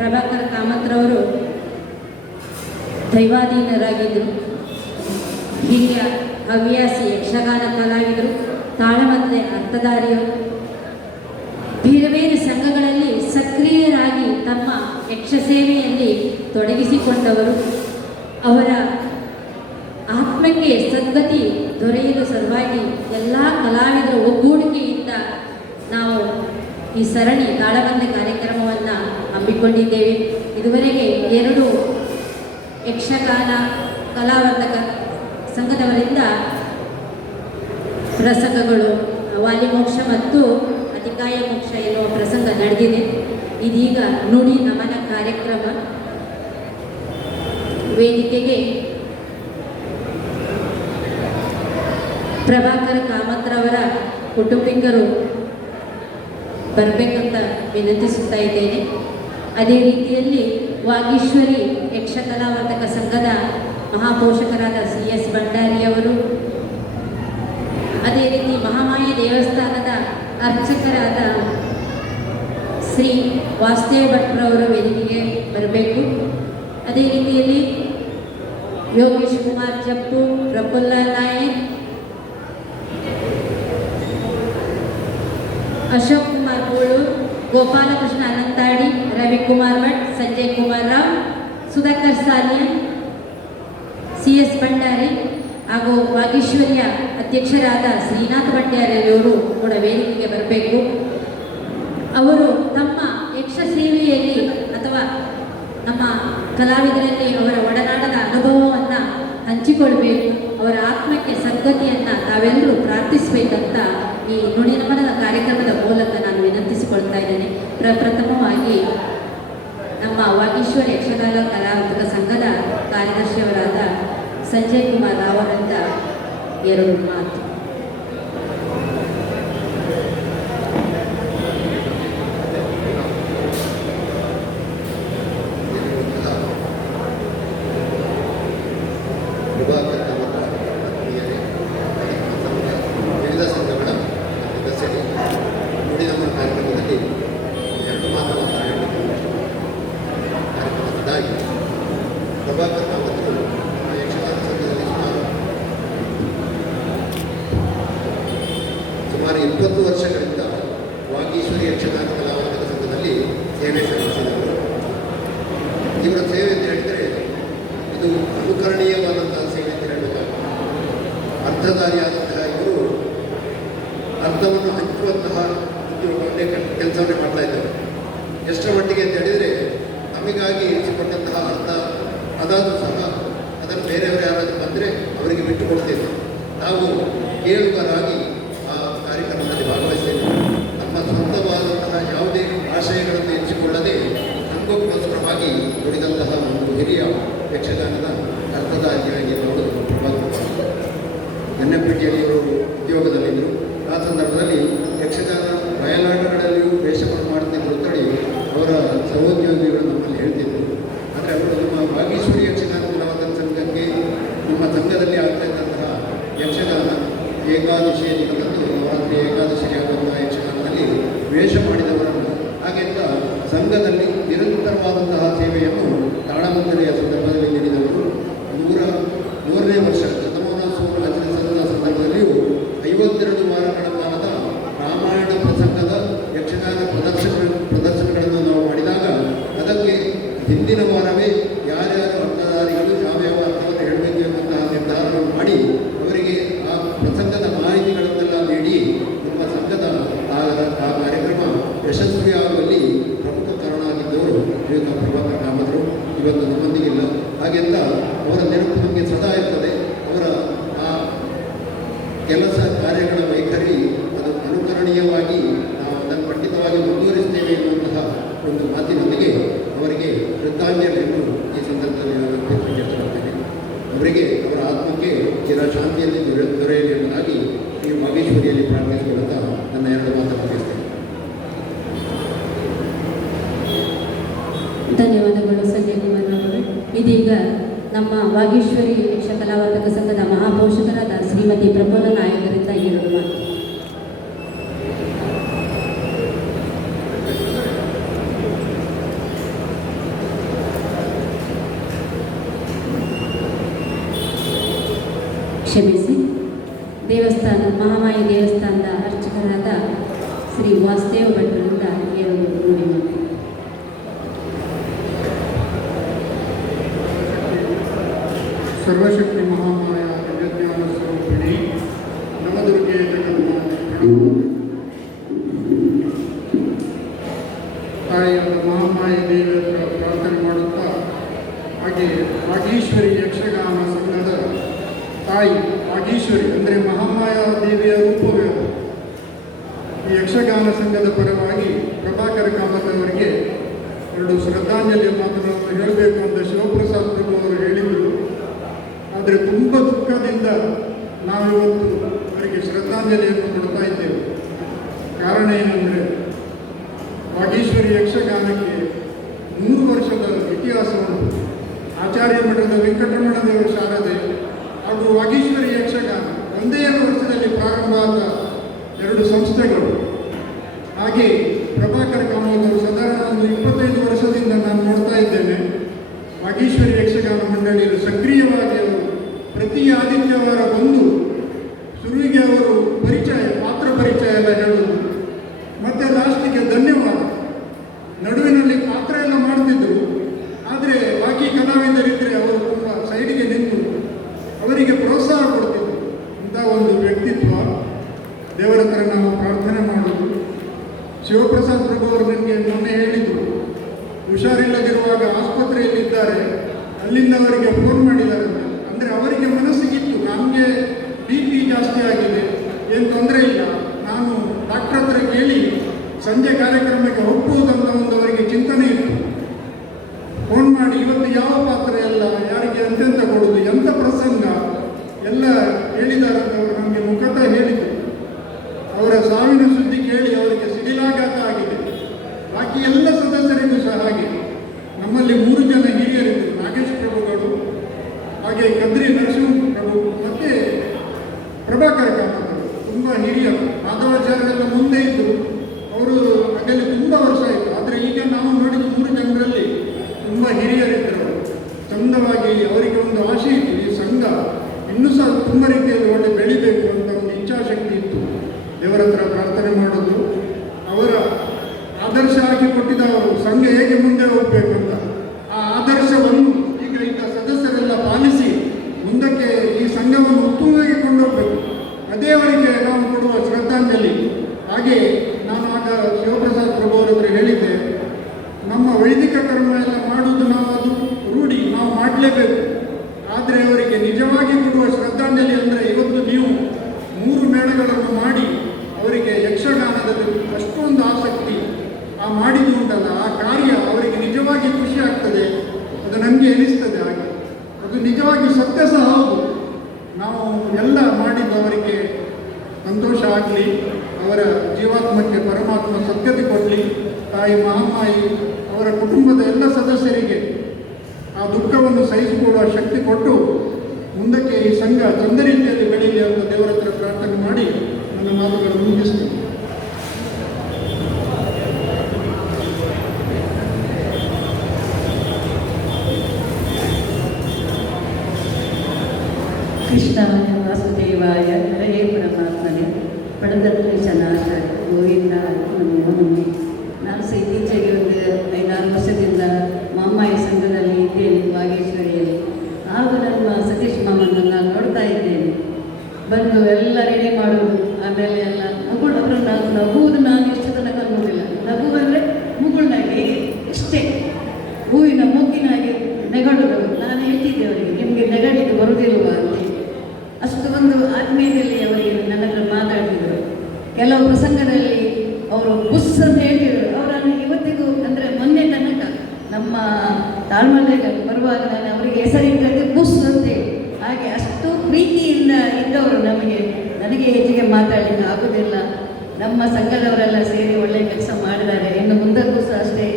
ಪ್ರಭಾಕರ್ ಕಾಮತ್ರವರು ದೈವಾಧೀನರಾಗಿದ್ದರು. ಹೀಗೆ ಹವ್ಯಾಸಿ ಯಕ್ಷಗಾನ ಕಲಾವಿದರು, ತಾಳಮದ್ದಲೆ ಅರ್ಥಧಾರಿಯರು, ಬೇರೆ ಬೇರೆ ಸಂಘಗಳಲ್ಲಿ ಸಕ್ರಿಯರಾಗಿ ತಮ್ಮ ಯಕ್ಷ ಸೇವೆಯಲ್ಲಿ ತೊಡಗಿಸಿಕೊಂಡವರು. ಅವರ ಆತ್ಮಕ್ಕೆ ಸದ್ಗತಿ ದೊರೆಯಲು ಸಲುವಾಗಿ ಎಲ್ಲ ಕಲಾವಿದರ ಒಗ್ಗೂಡಿಕೆಯಿಂದ ನಾವು ಈ ಸರಣಿ ತಾಳಮದ್ದಲೆ ಕಾರ್ಯಕ್ರಮವನ್ನು ಹಮ್ಮಿಕೊಂಡಿದ್ದೇವೆ. ಇದುವರೆಗೆ 2 ಯಕ್ಷಗಾನ ಕಲಾವರ್ಧಕ ಸಂಘದವರಿಂದ ಪ್ರಸಂಗಗಳು ವಾಲಿಮೋಕ್ಷ ಮತ್ತು ಅತಿಕಾಯ ಮೋಕ್ಷ ಎನ್ನುವ ಪ್ರಸಂಗ ನಡೆದಿದೆ. ಇದೀಗ ನುಡಿ ನಮನ ಕಾರ್ಯಕ್ರಮ. ವೇದಿಕೆಗೆ ಪ್ರಭಾಕರ್ ಕಾಮತ್ರವರ ಕುಟುಂಬಿಕರು ಬರಬೇಕಂತ ವಿನಂತಿಸುತ್ತಾ ಇದ್ದೇನೆ. ಅದೇ ರೀತಿಯಲ್ಲಿ ವಾಗೀಶ್ವರಿ ಯಕ್ಷಕಲಾವರ್ಧಕ ಸಂಘದ ಮಹಾಪೋಷಕರಾದ CS ಭಂಡಾರಿಯವರು, ಅದೇ ರೀತಿ ಮಹಾಮಾಯ ದೇವಸ್ಥಾನದ ಅರ್ಚಕರಾದ ಶ್ರೀ ವಾಸುದೇವ ಭಟ್ರವರು ವೇದಿಕೆಗೆ ಬರಬೇಕು. ಅದೇ ರೀತಿಯಲ್ಲಿ ಯೋಗೇಶ್ ಕುಮಾರ್ ಜಪ್ಪು, ಪ್ರಫುಲ್ಲ ನಾಯಕ್, ಅಶೋಕ್ ಕುಮಾರ್ ಗೋಳೂರ್, ಗೋಪಾಲಕೃಷ್ಣ ಅನಂತಾಡಿ, ರವಿಕುಮಾರ್ ಭಟ್, ಸಂಜಯ್ ಕುಮಾರ್ ರಾವ್, ಸುಧಾಕರ್ ಸಾಲಿಯನ್, CS ಭಂಡಾರಿ ಹಾಗೂ ವಾಗೀಶ್ವರಿಯ ಅಧ್ಯಕ್ಷರಾದ ಶ್ರೀನಾಥ್ ಭಟ್ಯಾರವರು ಕೂಡ ವೇದಿಕೆಗೆ ಬರಬೇಕು. ಅವರು ತಮ್ಮ ಯಕ್ಷ ಸೇವೆಯಲ್ಲಿ ಅಥವಾ ನಮ್ಮ ಕಲಾವಿದರಲ್ಲಿ ಅವರ ಒಡನಾಟದ ಅನುಭವವನ್ನು ಹಂಚಿಕೊಳ್ಬೇಕು. ಅವರ ಆತ್ಮಕ್ಕೆ ಸದ್ಗತಿಯನ್ನು ತಾವೆಲ್ಲರೂ ಪ್ರಾರ್ಥಿಸಬೇಕಂತ ಈ ನುಡಿ ನಮನದ ಕಾರ್ಯಕ್ರಮದ ಮೂಲಕ ನಾನು ವಿನಂತಿಸಿಕೊಳ್ತಾ ಇದ್ದೇನೆ. ಪ್ರಥಮವಾಗಿ ನಮ್ಮ ವಾಗೀಶ್ವರ ಯಕ್ಷಗಾನ ಕಲಾವರ್ಧಕ ಸಂಘದ ಕಾರ್ಯದರ್ಶಿಯವರಾದ ಸಂಜಯ್ ಕುಮಾರ್ ರಾವ್ ಅವರಿಂದ 2 ಮಾತು. ವಿವಿಧ ಸಂಘಗಳ ಸದಸ್ಯರು ನುಡಿ ನಮನ ಕಾರ್ಯಕ್ರಮದಲ್ಲಿ 2 ಮಾತುಗಳನ್ನು ಕಾರ್ಯಕ್ರಮದಾಗಿ ಪ್ರಭಾಕರ್ ಕಾಮತ್ರರು ಯಕ್ಷಗಾನ ಸಂಘದಲ್ಲಿ ಸುಮಾರು 20 ವರ್ಷಗಳಿಂದ ವಾಗೀಶ್ವರಿ ಯಕ್ಷಗಾನ ಕಲಾವರ್ಧಕ ಸಂಘದಲ್ಲಿ ಸೇವೆ ಸಲ್ಲಿಸಿದವರು. ಇವರ ಸೇವೆ ಅಂತ ಹೇಳಿದರೆ ಇದು ಅನುಕರಣೀಯವಾದಂತಹ ಸೇವೆ ಅಂತ ಹೇಳಬೇಕಾಗುತ್ತೆ. ಅರ್ಥಧಾರಿಯಾದಂತಹ ಇವರು ಅರ್ಥವನ್ನು ಹಂಚುವಂತಹ ಒಳ್ಳೆಯ ಕೆಲಸವನ್ನೇ ಮಾಡ್ತಾ ಇದ್ದಾರೆ. ಎಷ್ಟರ ಮಟ್ಟಿಗೆ ಅಂತ ಹೇಳಿದರೆ ನಮಗಾಗಿ ಇರಿಸಿಕೊಂಡಂತಹ ಅರ್ಥ ಅದಾದರೂ ಸಹ ಅದನ್ನು ಬೇರೆಯವರು ಯಾರಾದರೂ ಬಂದರೆ ಅವರಿಗೆ ಬಿಟ್ಟು ಕೊಡ್ತೇವೆ. ನಾವು ಕೇಳುಗರಾಗಿ ಆ ಕಾರ್ಯಕ್ರಮದಲ್ಲಿ ಭಾಗವಹಿಸ್ತೇವೆ. ನಮ್ಮ ಸ್ವಂತವಾದಂತಹ ಯಾವುದೇ ಆಶಯಗಳನ್ನು ಹೆಚ್ಚಿಕೊಳ್ಳದೆ ನಮಗೋಸ್ಕರವಾಗಿ ದುಡಿದಂತಹ ಒಂದು ಹಿರಿಯ ಯಕ್ಷಗಾನದ ಅರ್ಥಧಾರಿಯಾಗಿ ಅವರು NFPTಯಲ್ಲಿ ಇವರು ಉದ್ಯೋಗದಲ್ಲಿದ್ದರು. ಆ ಸಂದರ್ಭದಲ್ಲಿ ಯಕ್ಷಗಾನ ಬಯಲಾಟಗಳಲ್ಲಿಯೂ ವೇಷವನ್ನು ಮಾಡುತ್ತಿದ್ದರು ಅಂತೇಳಿ ಅವರ ಸಹೋದ್ಯೋಗಿಗಳು ನಮ್ಮಲ್ಲಿ ಹೇಳ್ತಿದ್ದರು. ಆದರೆ ಅವರು ನಮ್ಮ ವಾಗೀಶ್ವರಿ ಯಕ್ಷಗಾನ ಕಲಾವರ್ಧಕ ಸಂಘಕ್ಕೆ ನಮ್ಮ ಸಂಘದಲ್ಲಿ ಆಗ್ತಾ ಇದ್ದಂತಹ ಯಕ್ಷಗಾನ ಏಕಾದಶಿಯಲ್ಲಿ ಬಂದು ನವರಾತ್ರಿ ಏಕಾದಶಿಗೆ ಆಗುವಂತಹ ಯಕ್ಷಗಾನದಲ್ಲಿ ವೇಷ ಮಾಡಿದವರನ್ನು ಹಾಗೆಂತ ಸಂಘದಲ್ಲಿ ನಿರಂತರವಾದಂತಹ ಸೇವೆಯನ್ನು ತಾಳಮದ್ದಲೆಯ ಸಂದರ್ಭದಲ್ಲಿ ನೀಡಿದವರು. 100ನೇ ವರ್ಷ ಶತಮಾನೋತ್ಸವ ಆಚರಿಸಿದ ಸಂದರ್ಭದಲ್ಲಿಯೂ 52 ವಾರಗಳ ಕಾಲದ ರಾಮಾಯಣ ಪ್ರಸಂಗದ ಯಕ್ಷಗಾನ ಪ್ರದರ್ಶನಗಳನ್ನು ನಾವು ಮಾಡಿದಾಗ ಅದಕ್ಕೆ ಹಿಂದಿನ ವಾರವೇ ಯಾರ್ಯಾರು ಅರ್ಥಧಾರಿಗಳು ಯಾವ್ಯಾವ ಅರ್ಥವನ್ನು ಹೇಳಬೇಕು ಎಂಬಂತಹ ನಿರ್ಧಾರವನ್ನು ಮಾಡಿ ಅವರಿಗೆ ಆ ಪ್ರಸಂಗದ ಮಾಹಿತಿಗಳನ್ನೆಲ್ಲ ನೀಡಿ ನಮ್ಮ ಸಂಘದ ಆ ಕಾರ್ಯಕ್ರಮ ಯಶಸ್ವಿಯಾಗುವಲ್ಲಿ ಪ್ರಮುಖ ಕಾರಣ ಆಗಿದ್ದವರು ಶ್ರೀಯುತ ಪ್ರಭಾಕರ್ ಕಾಮತ್ರರು. ಇವತ್ತು ನಮ್ಮೊಂದಿಗಿಲ್ಲ. ಹಾಗೆಂತ ಅವರ ನೆನಪು ನಮಗೆ ಸದಾ ಇರ್ತದೆ. ಅವರ ಆ ಕೆಲಸ ಕಾರ್ಯಗಳ ವೈಖರಿ ಅದು ಅನುಕರಣೀಯವಾಗಿ ನಾವು ಅದನ್ನು ಖಂಡಿತವಾಗಿ ಮುಂದುವರಿಸ್ತೇವೆ ಎನ್ನುವಂತಹ ಒಂದು ಮಾತಿನೊಂದಿಗೆ ಅವರಿಗೆ ಕೃತಜ್ಞತೆಯನ್ನು ಈ ಸಂದರ್ಭದಲ್ಲಿ ನಾನು ವ್ಯಕ್ತಪಡಿಸುತ್ತೇನೆ. ಅವರಿಗೆ ಅವರ ಆತ್ಮಕ್ಕೆ ಚಿರಶಾಂತಿಯಲ್ಲಿ ದೊರೆಯಲಿ ಎಂಬುದಾಗಿ ಈ ವಾಗೀಶ್ವರಿಯಲ್ಲಿ ಪ್ರಾರ್ಥಿಸಿಕೊಳ್ಳುತ್ತಾ ನನ್ನ 2 ಮಾತನ್ನು ಮುಗಿಸ್ತೇನೆ. ಧನ್ಯವಾದಗಳು ಸಂಜಯ್ ಕುಮಾರ್ ಅವರೇ. ಇದೀಗ ನಮ್ಮ ವಾಗೀಶ್ವರಿ ಯಕ್ಷಕಲಾವರ್ಧಕ ಸಂಘದ ಮಹಾಪೋಷಕರಾದ ಶ್ರೀಮತಿ ಪ್ರಫುಲ್ಲ ನಾಯಕರಿಂದ 2 ಮಾತು. ಕ್ಷಮಿಸಿ. ದೇವಸ್ಥಾನ ಮಹಾಮಾಯಿ ದೇವಸ್ಥಾನದ ಅರ್ಚಕರಾದ ಶ್ರೀ ವಾಸುದೇವ ಭಟ್ರಿಂದ ಎರಡು ನುಡಿಗಳು. ಸರ್ವಶಕ್ತಿ ಮಹಾಮಾಯ ದಿವ್ಯಜ್ಞಾನ ಸ್ವರೂಪಿಣಿ ನವದುರ್ಗೆ ಜಗನ್ಮಾತೆ ತಾಯಿಯಾದ ಮಹಾಮಾಯ ದೇವಿಯ ಪ್ರಾರ್ಥನೆ ಮಾಡುತ್ತಾ, ಹಾಗೆ ವಾಗೀಶ್ವರಿ ಯಕ್ಷಗಾನ ಸಂಘದ ತಾಯಿ ವಾಗೀಶ್ವರಿ ಅಂದರೆ ಮಹಾಮಾಯ ದೇವಿಯ ರೂಪವೇ ಅದು. ಈ ಯಕ್ಷಗಾನ ಸಂಘದ ಪರವಾಗಿ ಪ್ರಭಾಕರ ಕಾಮತ್ ಅವರಿಗೆ ಎರಡು ಶ್ರದ್ಧಾಂಜಲಿಯ ಮಾತುಗಳನ್ನು ಹೇಳಬೇಕು ಅಂತ ಶಿವಪ್ರಸಾದ್ ಪ್ರಭು ಅವರು ಹೇಳಿದರು. ಆದರೆ ತುಂಬ ದುಃಖದಿಂದ ನಾವಿವತ್ತು ಅವರಿಗೆ ಶ್ರದ್ಧಾಂಜಲಿಯನ್ನು ಕೊಡ್ತಾ ಇದ್ದೇವೆ. ಕಾರಣ ಏನಂದರೆ, ವಾಗೀಶ್ವರಿ ಯಕ್ಷಗಾನಕ್ಕೆ 3 ವರ್ಷದ ಇತಿಹಾಸ ಉಂಟು. ಆಚಾರ್ಯ ಮಠದ ವೆಂಕಟರಮಣದೇವರ ಶಾರದೆ ಹಾಗೂ ವಾಗೀಶ್ವರಿ ಯಕ್ಷಗಾನ ಒಂದೇ ವರ್ಷದಲ್ಲಿ ಪ್ರಾರಂಭ ಆದ 2 ಸಂಸ್ಥೆಗಳು. ಹಾಗೆ ಪ್ರಭಾಕರ ಕಾಮತ್ ಅವರು ಸಾಧಾರಣ ಒಂದು 25 ವರ್ಷದಿಂದ ನಾನು ನೋಡ್ತಾ ಇದ್ದೇನೆ. ವಾಗೀಶ್ವರಿ ಯಕ್ಷಗಾನ ಮಂಡಳಿಯಲ್ಲಿ ಸಕ್ರಿಯವಾಗಿ ಅವರು ಪ್ರತಿ ಆದಿತ್ಯವಾರ ಬಂದು ಶುರುವಿಗೆ ಅವರು ಪಾತ್ರ ಪರಿಚಯ ಎಲ್ಲ ಹೇಳುವುದು, ಮತ್ತು ಲಾಸ್ಟಿಗೆ ಧನ್ಯವಾದ, ನಡುವಿನಲ್ಲಿ ಪಾತ್ರ ಎಲ್ಲ ಮಾಡ್ತಿದ್ರು. ಆದರೆ ಬಾಕಿ ಕಲಾವಿದರಿದ್ದರೆ ಅವರು ತುಂಬ ಸೈಡಿಗೆ ನಿಂತು ಅವರಿಗೆ ಪ್ರೋತ್ಸಾಹ ಕೊಡ್ತಿದ್ರು. ಇಂಥ ಒಂದು ವ್ಯಕ್ತಿತ್ವ ದೇವರ ಹತ್ರ ನಾವು ಪ್ರಾರ್ಥನೆ ಮಾಡೋದು. ಶಿವಪ್ರಸಾದ್ ಪ್ರಭು ಅವರು ನನಗೆ ಮೊನ್ನೆ ಹೇಳಿದರು, ಹುಷಾರಿಲ್ಲದಿರುವಾಗ ಆಸ್ಪತ್ರೆಯಲ್ಲಿದ್ದಾರೆ, ಅಲ್ಲಿಂದ ಅವರಿಗೆ ಫೋನ್ ಮಾಡಿದ್ದಾರೆ. ಅಂದರೆ ಅವರಿಗೆ ಮನಸ್ಸಿಗಿತ್ತು, ನಮಗೆ BP ಜಾಸ್ತಿ ಆಗಿದೆ, ಏನು ತೊಂದರೆ ಇಲ್ಲ, ನಾನು ಡಾಕ್ಟರ್ ಹತ್ರ ಕೇಳಿ ಸಂಜೆ ಕಾರ್ಯಕ್ರಮಕ್ಕೆ ಹೋಗ್ಬೋದಂತ ಒಂದು ಅವರಿಗೆ ಚಿಂತನೆ ಇತ್ತು. ಫೋನ್ ಮಾಡಿ ಇವತ್ತು ಯಾವ ಪಾತ್ರ ಎಲ್ಲ, ಯಾರಿಗೆ ಎಂತೆಂತ ಕೊಡೋದು, ಎಂಥ ಪ್ರಸಂಗ ಎಲ್ಲ ಹೇಳಿದಾರಂತ ಅವರು ನಮಗೆ ಮುಖತಃ ಹೇಳಿದರು. ಅವರ ಸಾವಿನ ಸುದ್ದಿ ಕೇಳಿ ಅವರಿಗೆ ಸಿಡಿಲಾಘಾತ ಆಗಿದೆ. ಬಾಕಿ ಎಲ್ಲ ಸದಸ್ಯರಿಗೂ ಸಹ ಹಾಗೆ. ನಮ್ಮಲ್ಲಿ 3 ಜನ ಹಿರಿಯರಿದ್ದರು, ನಾಗೇಶ್ ಪ್ರಭುಗಳು, ಹಾಗೆ ಕದ್ರಿ ನರಸಿಂಹ ಪ್ರಭು ಮತ್ತು ಪ್ರಭಾಕರ ಕಾಮತ್ ತುಂಬ ಹಿರಿಯರು. ಮಾಧವಾಚಾರ್ಯರೆಲ್ಲ ಮುಂದೆ ಇದ್ದರು, ಅವರು ಆಗಲಿ ತುಂಬ ವರ್ಷ ಆಯಿತು. ಆದರೆ ಈಗ ನಾವು ನೋಡಿದ 3 ಜನರಲ್ಲಿ ತುಂಬ ಹಿರಿಯರಿದ್ದರು. ಚಂದವಾಗಿ ಅವರಿಗೆ ಒಂದು ಆಸೆ ಇತ್ತು, ಈ ಸಂಘ ಇನ್ನೂ ಸಹ ತುಂಬ ರೀತಿಯಲ್ಲಿ ಒಳ್ಳೆ ಬೆಳಿಬೇಕು ಅಂತ ಒಂದು ಇಚ್ಛಾಶಕ್ತಿ ಇತ್ತು. ದೇವರ ಹತ್ರ ಪ್ರಾರ್ಥನೆ ಮಾಡೋದು, ಅವರ ಆದರ್ಶ ಆಗಿ ಕೊಟ್ಟಿದ್ದವರು ಸಂಘ ಹೇಗೆ ಮುಂದೆ ಹೋಗಬೇಕು ಅಂತ. ಆ ಆದರ್ಶವನ್ನು ಈಗ ಸದಸ್ಯರೆಲ್ಲ ಪಾಲಿಸಿ ಮುಂದಕ್ಕೆ ಈ ಸಂಘವನ್ನು ಉತ್ತಮವಾಗಿ ಕೊಂಡೋಗಬೇಕು. ಅದೇ ಅವರಿಗೆ ನಾವು ಕೊಡುವ ಶ್ರದ್ಧಾಂಜಲಿ. ಹಾಗೆ ನಾನು ಆಗ ಶಿವಪ್ರಸಾದ್ ಪ್ರಭು ಅವರ ಹತ್ರ ಹೇಳಿದ್ದೆ, ನಮ್ಮ ವೈದಿಕ ಕರ್ಮ ಎಲ್ಲ ಮಾಡುವುದು ನಾವು ಅದು ರೂಢಿ, ನಾವು ಮಾಡಲೇಬೇಕು. ಆದರೆ ಅವರಿಗೆ ನಿಜವಾಗಿ ಕೊಡುವ ಶ್ರದ್ಧಾಂಜಲಿ ಅಂದರೆ, ಇವತ್ತು ನೀವು 3 ಮೇಳಗಳನ್ನು ಮಾಡಿ ಅವರಿಗೆ ಯಕ್ಷಗಾನದಲ್ಲಿ ಅಷ್ಟೊಂದು ಆಸಕ್ತಿ ಮಾಡಿದ್ದು ಉಂಟಲ್ಲ, ಆ ಕಾರ್ಯ ಅವರಿಗೆ ನಿಜವಾಗಿ ಖುಷಿ ಆಗ್ತದೆ. ಅದು ನನಗೆ ಎನಿಸ್ತದೆ. ಹಾಗೆ ಅದು ನಿಜವಾಗಿ ಸತ್ಯ ಸಹ ಹೌದು. ನಾವು ಎಲ್ಲ ಮಾಡಿದ್ದು ಅವರಿಗೆ ಸಂತೋಷ ಆಗಲಿ, ಅವರ ಜೀವಾತ್ಮಕ್ಕೆ ಪರಮಾತ್ಮ ಸದ್ಗತಿ ಕೊಡಲಿ. ತಾಯಿ ಮಹಾಮಾಯಿ ಅವರ ಕುಟುಂಬದ ಎಲ್ಲ ಸದಸ್ಯರಿಗೆ ಆ ದುಃಖವನ್ನು ಸಹಿಸಿಕೊಳ್ಳುವ ಶಕ್ತಿ ಕೊಟ್ಟು ಮುಂದಕ್ಕೆ ಈ ಸಂಘ ಚಂದ ರೀತಿಯಲ್ಲಿ ಬೆಳೀಲಿ ಅಂತ ದೇವರ ಹತ್ರ ಪ್ರಾರ್ಥನೆ ಮಾಡಿ ನನ್ನ ಮಾತುಗಳನ್ನು ಮುಗಿಸ್ತೀನಿ. ಕೃಷ್ಣಾಯ ವಾಸುದೇವಾಯ ಹರೇ ಪರಮಾತ್ಮನೇ ಪಡದತ್ರೀಶನಾಥ ಗೋವಿಂದ ನಮೋ. ನಾನು ಸಹ ಇತ್ತೀಚೆಗೆ ಒಂದು 5-6 ವರ್ಷದಿಂದ ಮಹಾಮಾಯಿ ಸಂಘದಲ್ಲಿ ಇದ್ದೇನೆ, ವಾಗೇಶ್ವರಿಯಲ್ಲಿ. ಹಾಗೂ ನಮ್ಮ ಸತೀಶ್ ಮಾಮನ್ನು ನಾನು ನೋಡ್ತಾ ಇದ್ದೇನೆ. ಬಂದು ಎಲ್ಲ ರೆಡಿ ಮಾಡೋದು, ಆಮೇಲೆ ಎಲ್ಲ ಅವರು ನಗುವುದು ನಾನು ಎಷ್ಟು ತನಕ ನೋಡಿಲ್ಲ. ನಗು ಅಂದರೆ ಮುಗುಳ್ನಾಗೆ ಇಷ್ಟೇ, ಹೂವಿನ ಮೂಗಿನಾಗೆ ನೆಗಡುವುದು. ನಾನು ಹೇಳ್ತಿದ್ದೆ ಅವರಿಗೆ, ನಿಮಗೆ ನೆಗಡಿಗೆ ಬರುವುದಿಲ್ವಾ ಅಂತ. ಅಷ್ಟು ಒಂದು ಆತ್ಮೀಯದಲ್ಲಿ ಅವರಿಗೆ ನನ್ನ ಹತ್ರ ಮಾತಾಡಿದರು. ಕೆಲವು ಪ್ರಸಂಗದಲ್ಲಿ ಅವರು ಬುಸ್ ಅಂತ ಹೇಳ್ತಿದ್ರು. ಅವರನ್ನು ಇವತ್ತಿಗೂ ಅಂದರೆ ಮೊನ್ನೆ ತನಕ ನಮ್ಮ ತಾಳ್ಮಲೆಗೆ ಬರುವಾಗ ನಾನು ಅವರಿಗೆ ಹೆಸರಿಟ್ಟದ್ದು ಬುಸ್ ಅಂತೇಳಿ. ಹಾಗೆ ಅಷ್ಟು ಪ್ರೀತಿಯಿಂದ ಇದ್ದವರು. ನನಗೆ ಹೆಚ್ಚಿಗೆ ಮಾತಾಡಲಿಕ್ಕೆ ಆಗೋದಿಲ್ಲ. ನಮ್ಮ ಸಂಘದವರೆಲ್ಲ ಸೇರಿ ಒಳ್ಳೆಯ ಕೆಲಸ ಮಾಡಿದ್ದಾರೆ. ಇನ್ನು ಮುಂದಕ್ಕೂ ಸಹ ಅಷ್ಟೇ.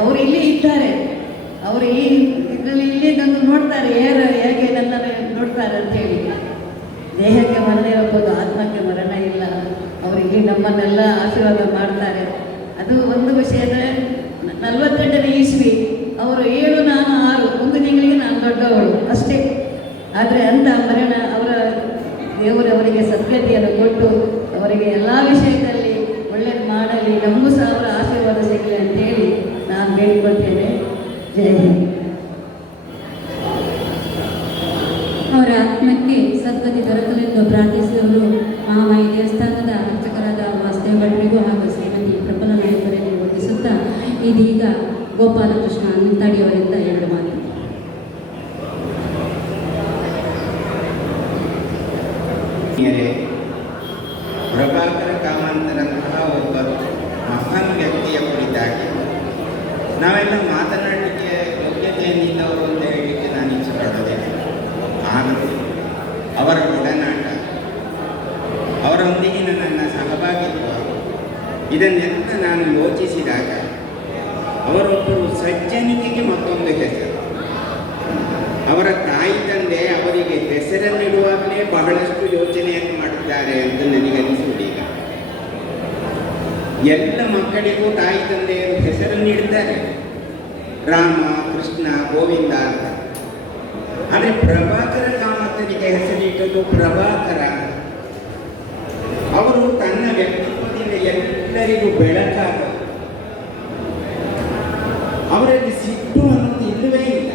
ಅವರು ಇಲ್ಲೇ ಇದ್ದಾರೆ. ಅವರು ಈ ಇದರಲ್ಲಿ ಇಲ್ಲೇ ತಂದು ನೋಡ್ತಾರೆ, ಹೇಗೆ ನನ್ನನ್ನು ನೋಡ್ತಾರೆ ಅಂತೇಳಿ. ದೇಹಕ್ಕೆ ಮರಣ ಇರಬಹುದು, ಆತ್ಮಕ್ಕೆ ಮರಣ ಇಲ್ಲ. ಅವರಿಗೆ ನಮ್ಮನ್ನೆಲ್ಲ ಆಶೀರ್ವಾದ ಮಾಡ್ತಾರೆ. ಅದು ಒಂದು ವಿಷಯ. 48ನೇ ಇಸ್ವಿ ಅವರು 7, ನಾನು 6, 1 ತಿಂಗಳಿಗೆ ನಾನು ದೊಡ್ಡವಳು ಅಷ್ಟೇ. ಆದರೆ ಅಂಥ ಮರಣ ಅವರ ದೇವರು ಅವರಿಗೆ ಸದ್ಗತಿಯನ್ನು ಕೊಟ್ಟು ಅವರಿಗೆ ಎಲ್ಲ ವಿಷಯದಲ್ಲಿ ಒಳ್ಳೇದು ಮಾಡಲಿ, ನಮಗೂ ಸಹ ಅವರ ಆಶೀರ್ವಾದ ಸಿಗಲಿ ಅಂತೇಳಿ ನಾನು ಬೇಡಿಕೊಳ್ತೇನೆ. ಜೈ ಹಿಂದ್. ಅವರ ಆತ್ಮಕ್ಕೆ ಸದ್ಗತಿ ದೊರಕಲೆಂದು ಪ್ರಾರ್ಥಿಸಿದವರು ಮಹಾಮಾಯಿ ದೇವಸ್ಥಾನದ ಅರ್ಚಕರಾದ ವಾಸುದೇವ ಭಟ್ರಿಗೂ ಹಾಗೂ ಶ್ರೀಮತಿ ಪ್ರಬಲ ನಾಯಕರಿಗೆ ವಂದಿಸುತ್ತಾ ಇದೀಗ ಗೋಪಾಲಕೃಷ್ಣ ನಿಂತಾಡಿಯವರಿಂದ 2 ಮಾತು. ಪ್ರಭಾಕರ ಕಾಮಂತರಂತಹ ಒಬ್ಬರು ಮಹಾನ್ ವ್ಯಕ್ತಿಯ ಕುರಿತಾಗಿ ನಾವೆಲ್ಲ ಮಾತನಾಡಲಿಕ್ಕೆ ಯೋಗ್ಯತೆಯನ್ನಿದ್ದವರು ಅಂತ ಹೇಳಲಿಕ್ಕೆ ನಾನು ಇಷ್ಟಪಡೋದೇನೆ. ಆದರೆ ಅವರ ಒಡನಾಟ, ಅವರೊಂದಿಗಿನ ನನ್ನ ಸಹಭಾಗಿತ್ವ, ಇದನ್ನೆಲ್ಲ ನಾನು ಯೋಚಿಸಿದಾಗ ಅವರೊಬ್ಬರು ಸಜ್ಜನಿಕೆಗೆ ಮತ್ತೊಂದು ಹೆಸರು. ಅವರ ತಾಯಿ ತಂದೆ ಅವರಿಗೆ ಹೆಸರನ್ನಿಡುವಾಗಲೇ ಬಹಳಷ್ಟು ಯೋಚನೆಯನ್ನು ಮಾಡಿದ್ದಾರೆ ಅಂತ ನನಗನಿಸುವುದೀಗ. ಎಲ್ಲ ಮಕ್ಕಳಿಗೂ ತಾಯಿ ತಂದೆಯರು ಹೆಸರನ್ನಿಡ್ತಾರೆ, ರಾಮ, ಕೃಷ್ಣ, ಗೋವಿಂದ ಅಂತ. ಆದರೆ ಪ್ರಭಾಕರ ಕಾಮತನಿಗೆ ಹೆಸರಿಟ್ಟದ್ದು ಪ್ರಭಾಕರ. ಅವರು ತನ್ನ ವ್ಯಕ್ತಿತ್ವದಿಂದ ಎಲ್ಲರಿಗೂ ಬೆಳಕಾಗ, ಅವರಲ್ಲಿ ಸಿಟ್ಟು ಅನ್ನೋದು ಇಲ್ಲವೇ ಇಲ್ಲ.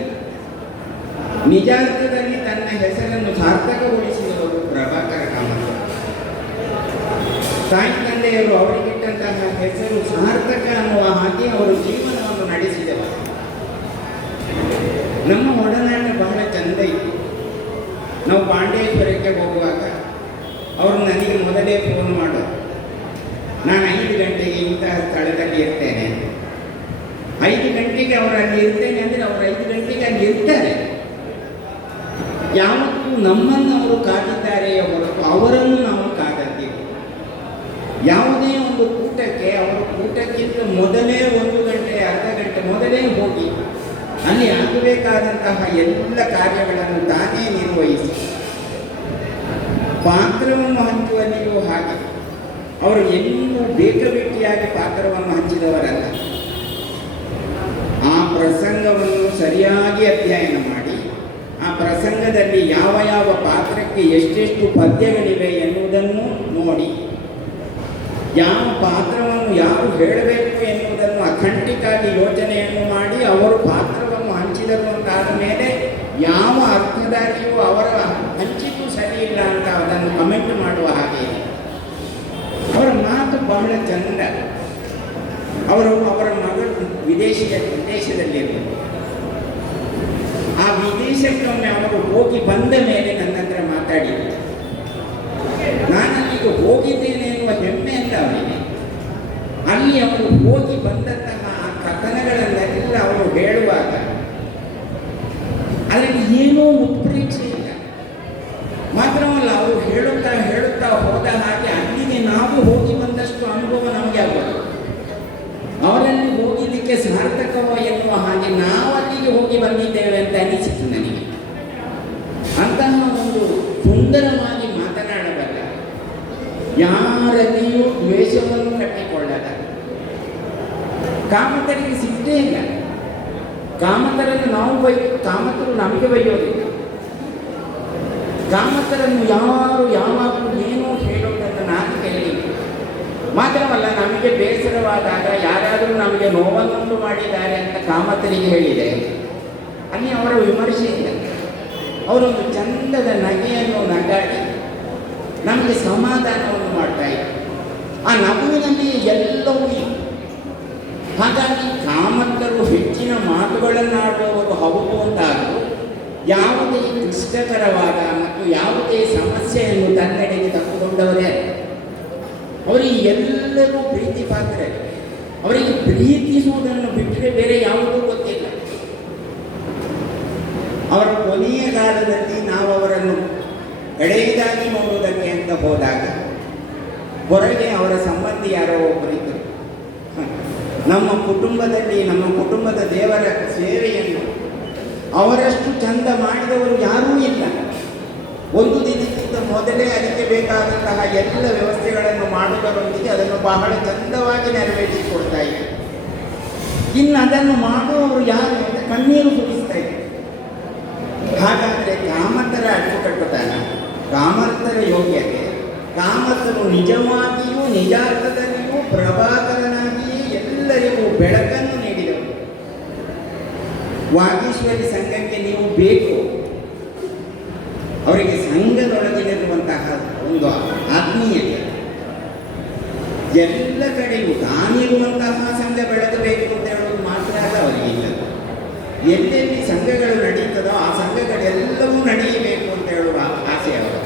ನಿಜಾರ್ಥದಲ್ಲಿ ತನ್ನ ಹೆಸರನ್ನು ಸಾರ್ಥಕಗೊಳಿಸಿದವರು ಪ್ರಭಾಕರ ಕಾಮತ. ತಾಯಿ ತಂದೆಯರು ಅವರಿಗಿಟ್ಟಂತಹ ಹೆಸರು ಸಾರ್ಥಕ ಅನ್ನುವ ಹಾಗೆ ಅವರು ಜೀವನವನ್ನು ನಡೆಸಿದವರು. ನಮ್ಮ ಒಡನಾಟ ಬಹಳ ಚಂದ ಇತ್ತು. ನಾವು ಪಾಂಡೇಶ್ವರಕ್ಕೆ ಹೋಗುವಾಗ ಅವರು ನನಗೆ ಮೊದಲೇ ಫೋನ್ ಮಾಡೋದು, ನಾನು 5 ಗಂಟೆಗೆ ಇಂತಹ ಸ್ಥಳದಲ್ಲಿ ಇರ್ತೇನೆ. 5 ಗಂಟೆಗೆ ಅವರು ಅಲ್ಲಿ ಇರ್ತೇನೆ ಅಂದರೆ ಅವರು 5 ಗಂಟೆಗೆ ಅಲ್ಲಿ ಇರ್ತಾರೆ. ಯಾವತ್ತೂ ನಮ್ಮನ್ನು ಅವರು ಕಾದಿದ್ದಾರೆಯೇ ಹೊರತು ಅವರನ್ನು ನಾವು ಕಾದದ್ದೀವಿ. ಯಾವುದೇ ಒಂದು ಕೂಟಕ್ಕೆ ಅವರು ಕೂಟಕ್ಕಿಂತ ಮೊದಲೇ 1 ಗಂಟೆ ಅರ್ಧ ಗಂಟೆ ಮೊದಲೇ ಹೋಗಿ ಅಲ್ಲಿ ಆಗಬೇಕಾದಂತಹ ಎಲ್ಲ ಕಾರ್ಯಗಳನ್ನು ತಾನೇ ನಿರ್ವಹಿಸಿ, ಪಾತ್ರವನ್ನು ಹಂಚುವಲ್ಲಿಯೂ ಹಾಗೆ ಅವರು ಎಂದೂ ಬೇಕಾಬಿಟ್ಟಿಯಾಗಿ ಪಾತ್ರವನ್ನು ಹಂಚಿದವರಲ್ಲ. ಆ ಪ್ರಸಂಗವನ್ನು ಸರಿಯಾಗಿ ಅಧ್ಯಯನ ಮಾಡಿ, ಆ ಪ್ರಸಂಗದಲ್ಲಿ ಯಾವ ಯಾವ ಪಾತ್ರಕ್ಕೆ ಎಷ್ಟೆಷ್ಟು ಪದ್ಯಗಳಿವೆ ಎನ್ನುವುದನ್ನು ನೋಡಿ, ಯಾವ ಪಾತ್ರವನ್ನು ಯಾರು ಹೇಳಬೇಕು ಎನ್ನುವುದನ್ನು ಅಖಂಡಿಕಾಗಿ ಯೋಚನೆಯನ್ನು ಮಾಡಿ ಅವರು ಪಾತ್ರವನ್ನು ಹಂಚಿದರು ಅಂತಾದ ಮೇಲೆ ಯಾವ ಅರ್ಥಧಾರಿಯೂ ಅವರ ಹಂಚಿದ್ದು ಸರಿ ಇಲ್ಲ ಅಂತ ಅದನ್ನು ಕಮೆಂಟ್ ಮಾಡುವ ಹಾಗೆ. ಅವರ ಮಾತು ಬಹಳ ಚಂದ. ಅವರ ಮಗಳು ವಿದೇಶದಲ್ಲಿರಬೇಕು. ಆ ವಿದೇಶಕ್ಕೊಮ್ಮೆ ಅವರು ಹೋಗಿ ಬಂದ ಮೇಲೆ ನನ್ನ ಹತ್ರ ಮಾತಾಡಿದರು. ನಾನಲ್ಲಿಗೆ ಹೋಗಿದ್ದೇನೆ ಎನ್ನುವ ಹೆಮ್ಮೆ ಅಂತ ಅವರಿಗೆ. ಅಲ್ಲಿ ಅವರು ಹೋಗಿ ಬಂದಂತಹ ಆ ಕಥನಗಳನ್ನೆಲ್ಲ ಅವರು ಹೇಳುವಾಗ ಅದರಲ್ಲಿ ಏನೂ ಉತ್ಪ್ರೇಕ್ಷೆ ಇಲ್ಲ. ಮಾತ್ರವಲ್ಲ, ಅವರು ಹೇಳುತ್ತಾ ಹೋದ ಹಾಗೆ ಅಲ್ಲಿಗೆ ನಾವು ಹೋಗಿ ಬಂದಷ್ಟು ಅನುಭವ ನಮಗೆ ಆಗೋದು. ಅವರಲ್ಲಿ ಹೋಗಿದ್ದಕ್ಕೆ ಸಾರ್ಥಕವೋ ಎನ್ನುವ ಹಾಗೆ ನಾವು ಅಲ್ಲಿಗೆ ಹೋಗಿ ಬಂದಿದ್ದೇವೆ ಅಂತ ಅನಿಸಿತು ನನಗೆ. ಅಂತಹ ಒಂದು ಸುಂದರವಾಗಿ ಮಾತನಾಡಬಲ್ಲ, ಯಾರಲ್ಲಿಯೂ ದ್ವೇಷವನ್ನು ಕಟ್ಟಿಕೊಳ್ಳದ, ಕಾಮತರಿಗೆ ಸಿಟ್ಟೇ ಇಲ್ಲ. ಕಾಮತರನ್ನು ನಾವು ಕಾಮತರು ನಮಗೆ ಬೈಯೋದಿಲ್ಲ. ಕಾಮತರನ್ನು ಯಾರು ಯಾವಾಗಲೂ ಏನೋ ಹೇಳೋದನ್ನು ನಾನು ಕೇಳಿಲ್ಲ. ಮಾತ್ರವಲ್ಲ, ನಮಗೆ ಬೇಸರವಾದಾಗ ಯಾರಾದರೂ ನಮಗೆ ನೋವನ್ನುಂಟು ಮಾಡಿದ್ದಾರೆ ಅಂತ ಕಾಮತರಿಗೆ ಹೇಳಿದೆ, ಅಲ್ಲಿ ಅವರ ವಿಮರ್ಶೆ ಇಲ್ಲ. ಅವರೊಂದು ಚಂದದ ನಗೆಯನ್ನು ನಗಾಡಿ ನಮಗೆ ಸಮಾಧಾನವನ್ನು ಮಾಡ್ತಾ ಇದ್ದಾರೆ. ಆ ನಗುವಿನಲ್ಲಿ ಎಲ್ಲವೂ ಇದೆ. ಹಾಗಾಗಿ ಕಾಮತರು ಹೆಚ್ಚಿನ ಮಾತುಗಳನ್ನಾಡುವವರು ಹೌದು ಅಂತಾದರೂ ಯಾವುದೇ ಕ್ಲಿಷ್ಟಕರವಾದ ಮತ್ತು ಯಾವುದೇ ಸಮಸ್ಯೆಯನ್ನು ತನ್ನೆಡೆಗೆ ತಪ್ಪುಕೊಂಡವರೇ ಅವರಿಗೆ ಎಲ್ಲರೂ ಪ್ರೀತಿ ಪಾತ್ರ. ಅವರಿಗೆ ಪ್ರೀತಿಸುವುದನ್ನು ಬಿಟ್ಟರೆ ಬೇರೆ ಯಾವುದೂ ಗೊತ್ತಿಲ್ಲ. ಅವರ ಕೊನೆಯ ಕಾಲದಲ್ಲಿ ನಾವು ಅವರನ್ನು ಕಡೆಯದಾಗಿ ನೋಡುವುದಕ್ಕೆ ಅಂತ ಹೋದಾಗ ಹೊರಗೆ ಅವರ ಸಂಬಂಧಿ ಯಾರೋ ಒಬ್ಬರಿದ್ದರು. ನಮ್ಮ ಕುಟುಂಬದ ದೇವರ ಸೇವೆಯನ್ನು ಅವರಷ್ಟು ಚಂದ ಮಾಡಿದವರು ಯಾರೂ ಇಲ್ಲ. ಒಂದು ದಿನಕ್ಕಿಂತ ಮೊದಲೇ ಅದಕ್ಕೆ ಬೇಕಾದಂತಹ ಎಲ್ಲ ವ್ಯವಸ್ಥೆಗಳನ್ನು ಮಾಡುವುದರೊಂದಿಗೆ ಅದನ್ನು ಬಹಳ ಚಂದವಾಗಿ ನೆರವೇರಿಸಿಕೊಡ್ತಾ ಇದ್ದಾರೆ. ಇನ್ನು ಅದನ್ನು ಮಾಡುವವರು ಯಾರು ಅಂತ ಕಣ್ಣೀರು ಸುರಿಸ್ತಾ ಇದ್ದಾರೆ. ಹಾಗಾದರೆ ಕಾಮತರ ಅಚ್ಚುಕಟ್ಟುತನ, ಕಾಮರ್ಥರ ಯೋಗ್ಯತೆ, ಕಾಮರ್ಥರು ನಿಜವಾಗಿಯೂ ನಿಜಾರ್ಥದಲ್ಲಿಯೂ ಪ್ರಭಾಕರನಾಗಿಯೇ ಎಲ್ಲರಿಗೂ ಬೆಳಕನ್ನು ನೀಡಿದರು. ವಾಗೀಶ್ವರಿ ಸಂಘಕ್ಕೆ ನೀವು ಬೇಕು. ಅವರಿಗೆ ಸಂಘದೊಳಗಿರುವಂತಹ ಒಂದು ಆತ್ಮೀಯತೆ, ಎಲ್ಲ ಕಡೆಯೂ ತಾನಿರುವಂತಹ ಸಂಘ ಬೆಳೆದಬೇಕು ಅಂತ ಹೇಳೋದು ಮಾತ್ರ ಅಲ್ಲ ಅವರಿಗಿಲ್ಲ. ಎಲ್ಲೆಲ್ಲಿ ಸಂಘಗಳು ನಡೀತದೋ ಆ ಸಂಘಗಳೆಲ್ಲವೂ ನಡೆಯಬೇಕು ಅಂತ ಹೇಳುವ ಆಸೆ ಅವರು.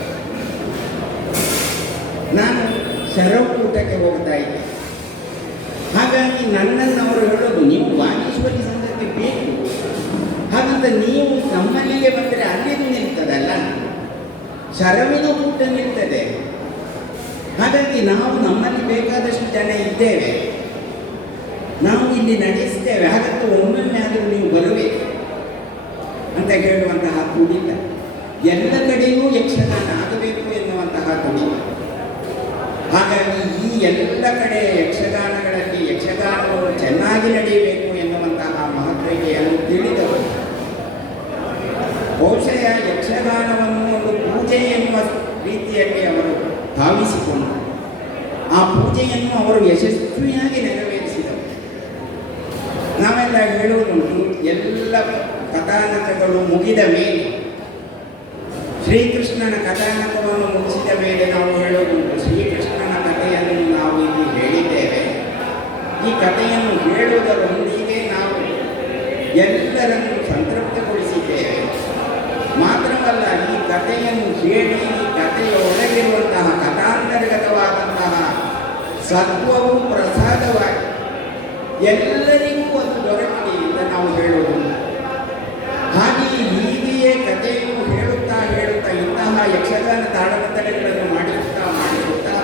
ನಾನು ಶರವಕೂಟಕ್ಕೆ ಹೋಗ್ತಾ ಇದ್ದೆ. ಹಾಗಾಗಿ ನನ್ನನ್ನು ಅವರು ಹೇಳೋದು, ನೀವು ವಾಗೀಶ್ವರಿ ಸಂಘಕ್ಕೆ ಬೇಕು, ಹಾಗಂತ ನೀವು ನಮ್ಮಲ್ಲಿಗೆ ಬಂದರೆ ಅಲ್ಲಿದು ನಿಲ್ತದಲ್ಲ, ಶರವಿನ ಕೂಟ ನಿಲ್ತದೆ. ಹಾಗಾಗಿ ನಾವು ನಮ್ಮಲ್ಲಿ ಬೇಕಾದಷ್ಟು ಜನ ಇದ್ದೇವೆ, ನಾವು ಇಲ್ಲಿ ನಡೆಸ್ತೇವೆ, ಹಾಗಂತ ಒಮ್ಮೊಮ್ಮೆ ಆದರೂ ನೀವು ಬರಬೇಕು ಅಂತ ಹೇಳುವಂತಹ ತುಡಿತ. ಎಲ್ಲ ಕಡೆಯೂ ಯಕ್ಷಗಾನ ಆಗಬೇಕು ಎನ್ನುವಂತಹ ತುಡಿತ. ಹಾಗಾಗಿ ಈ ಎಲ್ಲ ಕಡೆ ಯಕ್ಷಗಾನಗಳಲ್ಲಿ ಯಕ್ಷಗಾನವು ಚೆನ್ನಾಗಿ ನಡೆಯಬೇಕು ಎನ್ನುವಂತಹ ಮಹತ್ವತೆಯನ್ನು ತಿಳಿದವರು. ಬಹುಶಃ ಯಕ್ಷಗಾನವನ್ನು ಒಂದು ಪೂಜೆ ಎನ್ನುವ ರೀತಿಯಲ್ಲಿ ಅವರು ಭಾವಿಸಿಕೊಂಡು ಆ ಪೂಜೆಯನ್ನು ಅವರು ಯಶಸ್ವಿಯಾಗಿ ನೆರವೇರಿಸಿದರು. ನಾವೆಲ್ಲ ಹೇಳುವುದುಂಟು, ಎಲ್ಲ ಕಥಾನಕಗಳು ಮುಗಿದ ಮೇಲೆ, ಶ್ರೀಕೃಷ್ಣನ ಕಥಾನಕವನ್ನು ಮುಗಿಸಿದ ಮೇಲೆ ನಾವು ಹೇಳುವುದುಂಟು, ಶ್ರೀಕೃಷ್ಣನ ಕಥೆಯನ್ನು ನಾವು ಇಲ್ಲಿ ಹೇಳಿದ್ದೇವೆ, ಈ ಕಥೆಯನ್ನು ಹೇಳುವುದರೊಂದಿಗೆ ನಾವು ಎಲ್ಲರನ್ನು ಸಂತೃಪ್ತಗೊಳಿಸಿದ್ದೇವೆ. ಮಾತ್ರವಲ್ಲ, ಈ ಕಥೆಯನ್ನು ಹೇಳಿ ಈ ಕಥೆಯ ಒಳಗಿರುವಂತಹ ಕಥಾಂತರ್ಗತವಾದಂತಹ ಸತ್ವವು ಪ್ರಸಾದವಾಗಿ ಎಲ್ಲರಿಗೂ ಒಂದು ದೊರಕಲಿ ಅಂತ ನಾವು ಹೇಳೋದು. ಹಾಗೆಯೇ ಹೀಗೆಯೇ ಕಥೆಯನ್ನು ಹೇಳುತ್ತಾ ಹೇಳುತ್ತಾ ಇಂತಹ ಯಕ್ಷಗಾನ ತಾಳಮದ್ದಳೆಗಳನ್ನು ಮಾಡಿಸುತ್ತಾ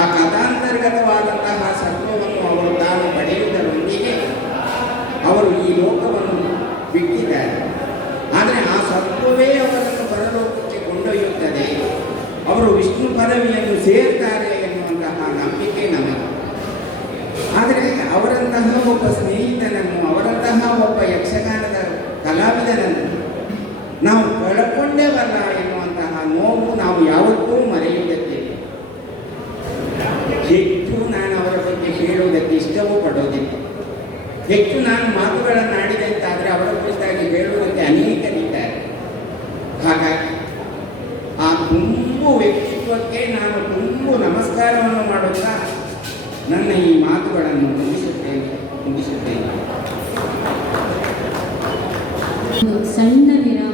ಆ ಕಥಾಂತರ್ಗತವಾದಂತಹ ಸತ್ವವನ್ನು ಅವರು ತಾನು ಪಡೆಯುವುದರೊಂದಿಗೆ ಅವರು ಈ ಲೋಕವನ್ನು ಬಿಟ್ಟಿದ್ದಾರೆ. ಆದರೆ ಆ ಸತ್ವವೇ ಅವರನ್ನು ಪರಲೋಕಕ್ಕೆ ಕೊಂಡೊಯ್ಯುತ್ತದೆ, ಅವರು ವಿಷ್ಣು ಪದವಿಯನ್ನು ಸೇರ್ತಾರೆ ಎನ್ನುವಂತಹ ನಂಬಿಕೆ ನಮಗೆ. ಆದರೆ ಅವರಂತಹ ಒಬ್ಬ ಸ್ನೇಹಿತನನ್ನು, ಅವರಂತಹ ಒಬ್ಬ ಯಕ್ಷಗಾನದ ಕಲಾವಿದನನ್ನು ನಾವು ಕಳಕೊಂಡೇವಲ್ಲ ಎನ್ನುವಂತಹ ನೋವು ನಾವು ಯಾವತ್ತೂ ಮರೆಯುವುದಕ್ಕೆ. ಹೆಚ್ಚು ನಾನು ಅವರ ಬಗ್ಗೆ ಹೇಳುವುದಕ್ಕೆ ಇಷ್ಟವೂ ಪಡೋದಿಲ್ಲ. ಹೆಚ್ಚು ನಾನು ಮಾತುಗಳನ್ನು ಆಡಿದಂತಾದರೆ ಅವರ ಕುರಿತಾಗಿ ಹೇಳುವುದಕ್ಕೆ ಅನೇಕರಿದ್ದಾರೆ. ಹಾಗಾಗಿ ಆ ತುಂಬು ವ್ಯಕ್ತಿತ್ವಕ್ಕೆ ನಾನು ತುಂಬು ನಮಸ್ಕಾರವನ್ನು ಮಾಡುತ್ತಾ ನನ್ನ ಈ ಮಾತುಗಳನ್ನು ಮುಗಿಸುತ್ತೇನೆ. ಒಂದು ಸಣ್ಣ ವಿರಾಮ.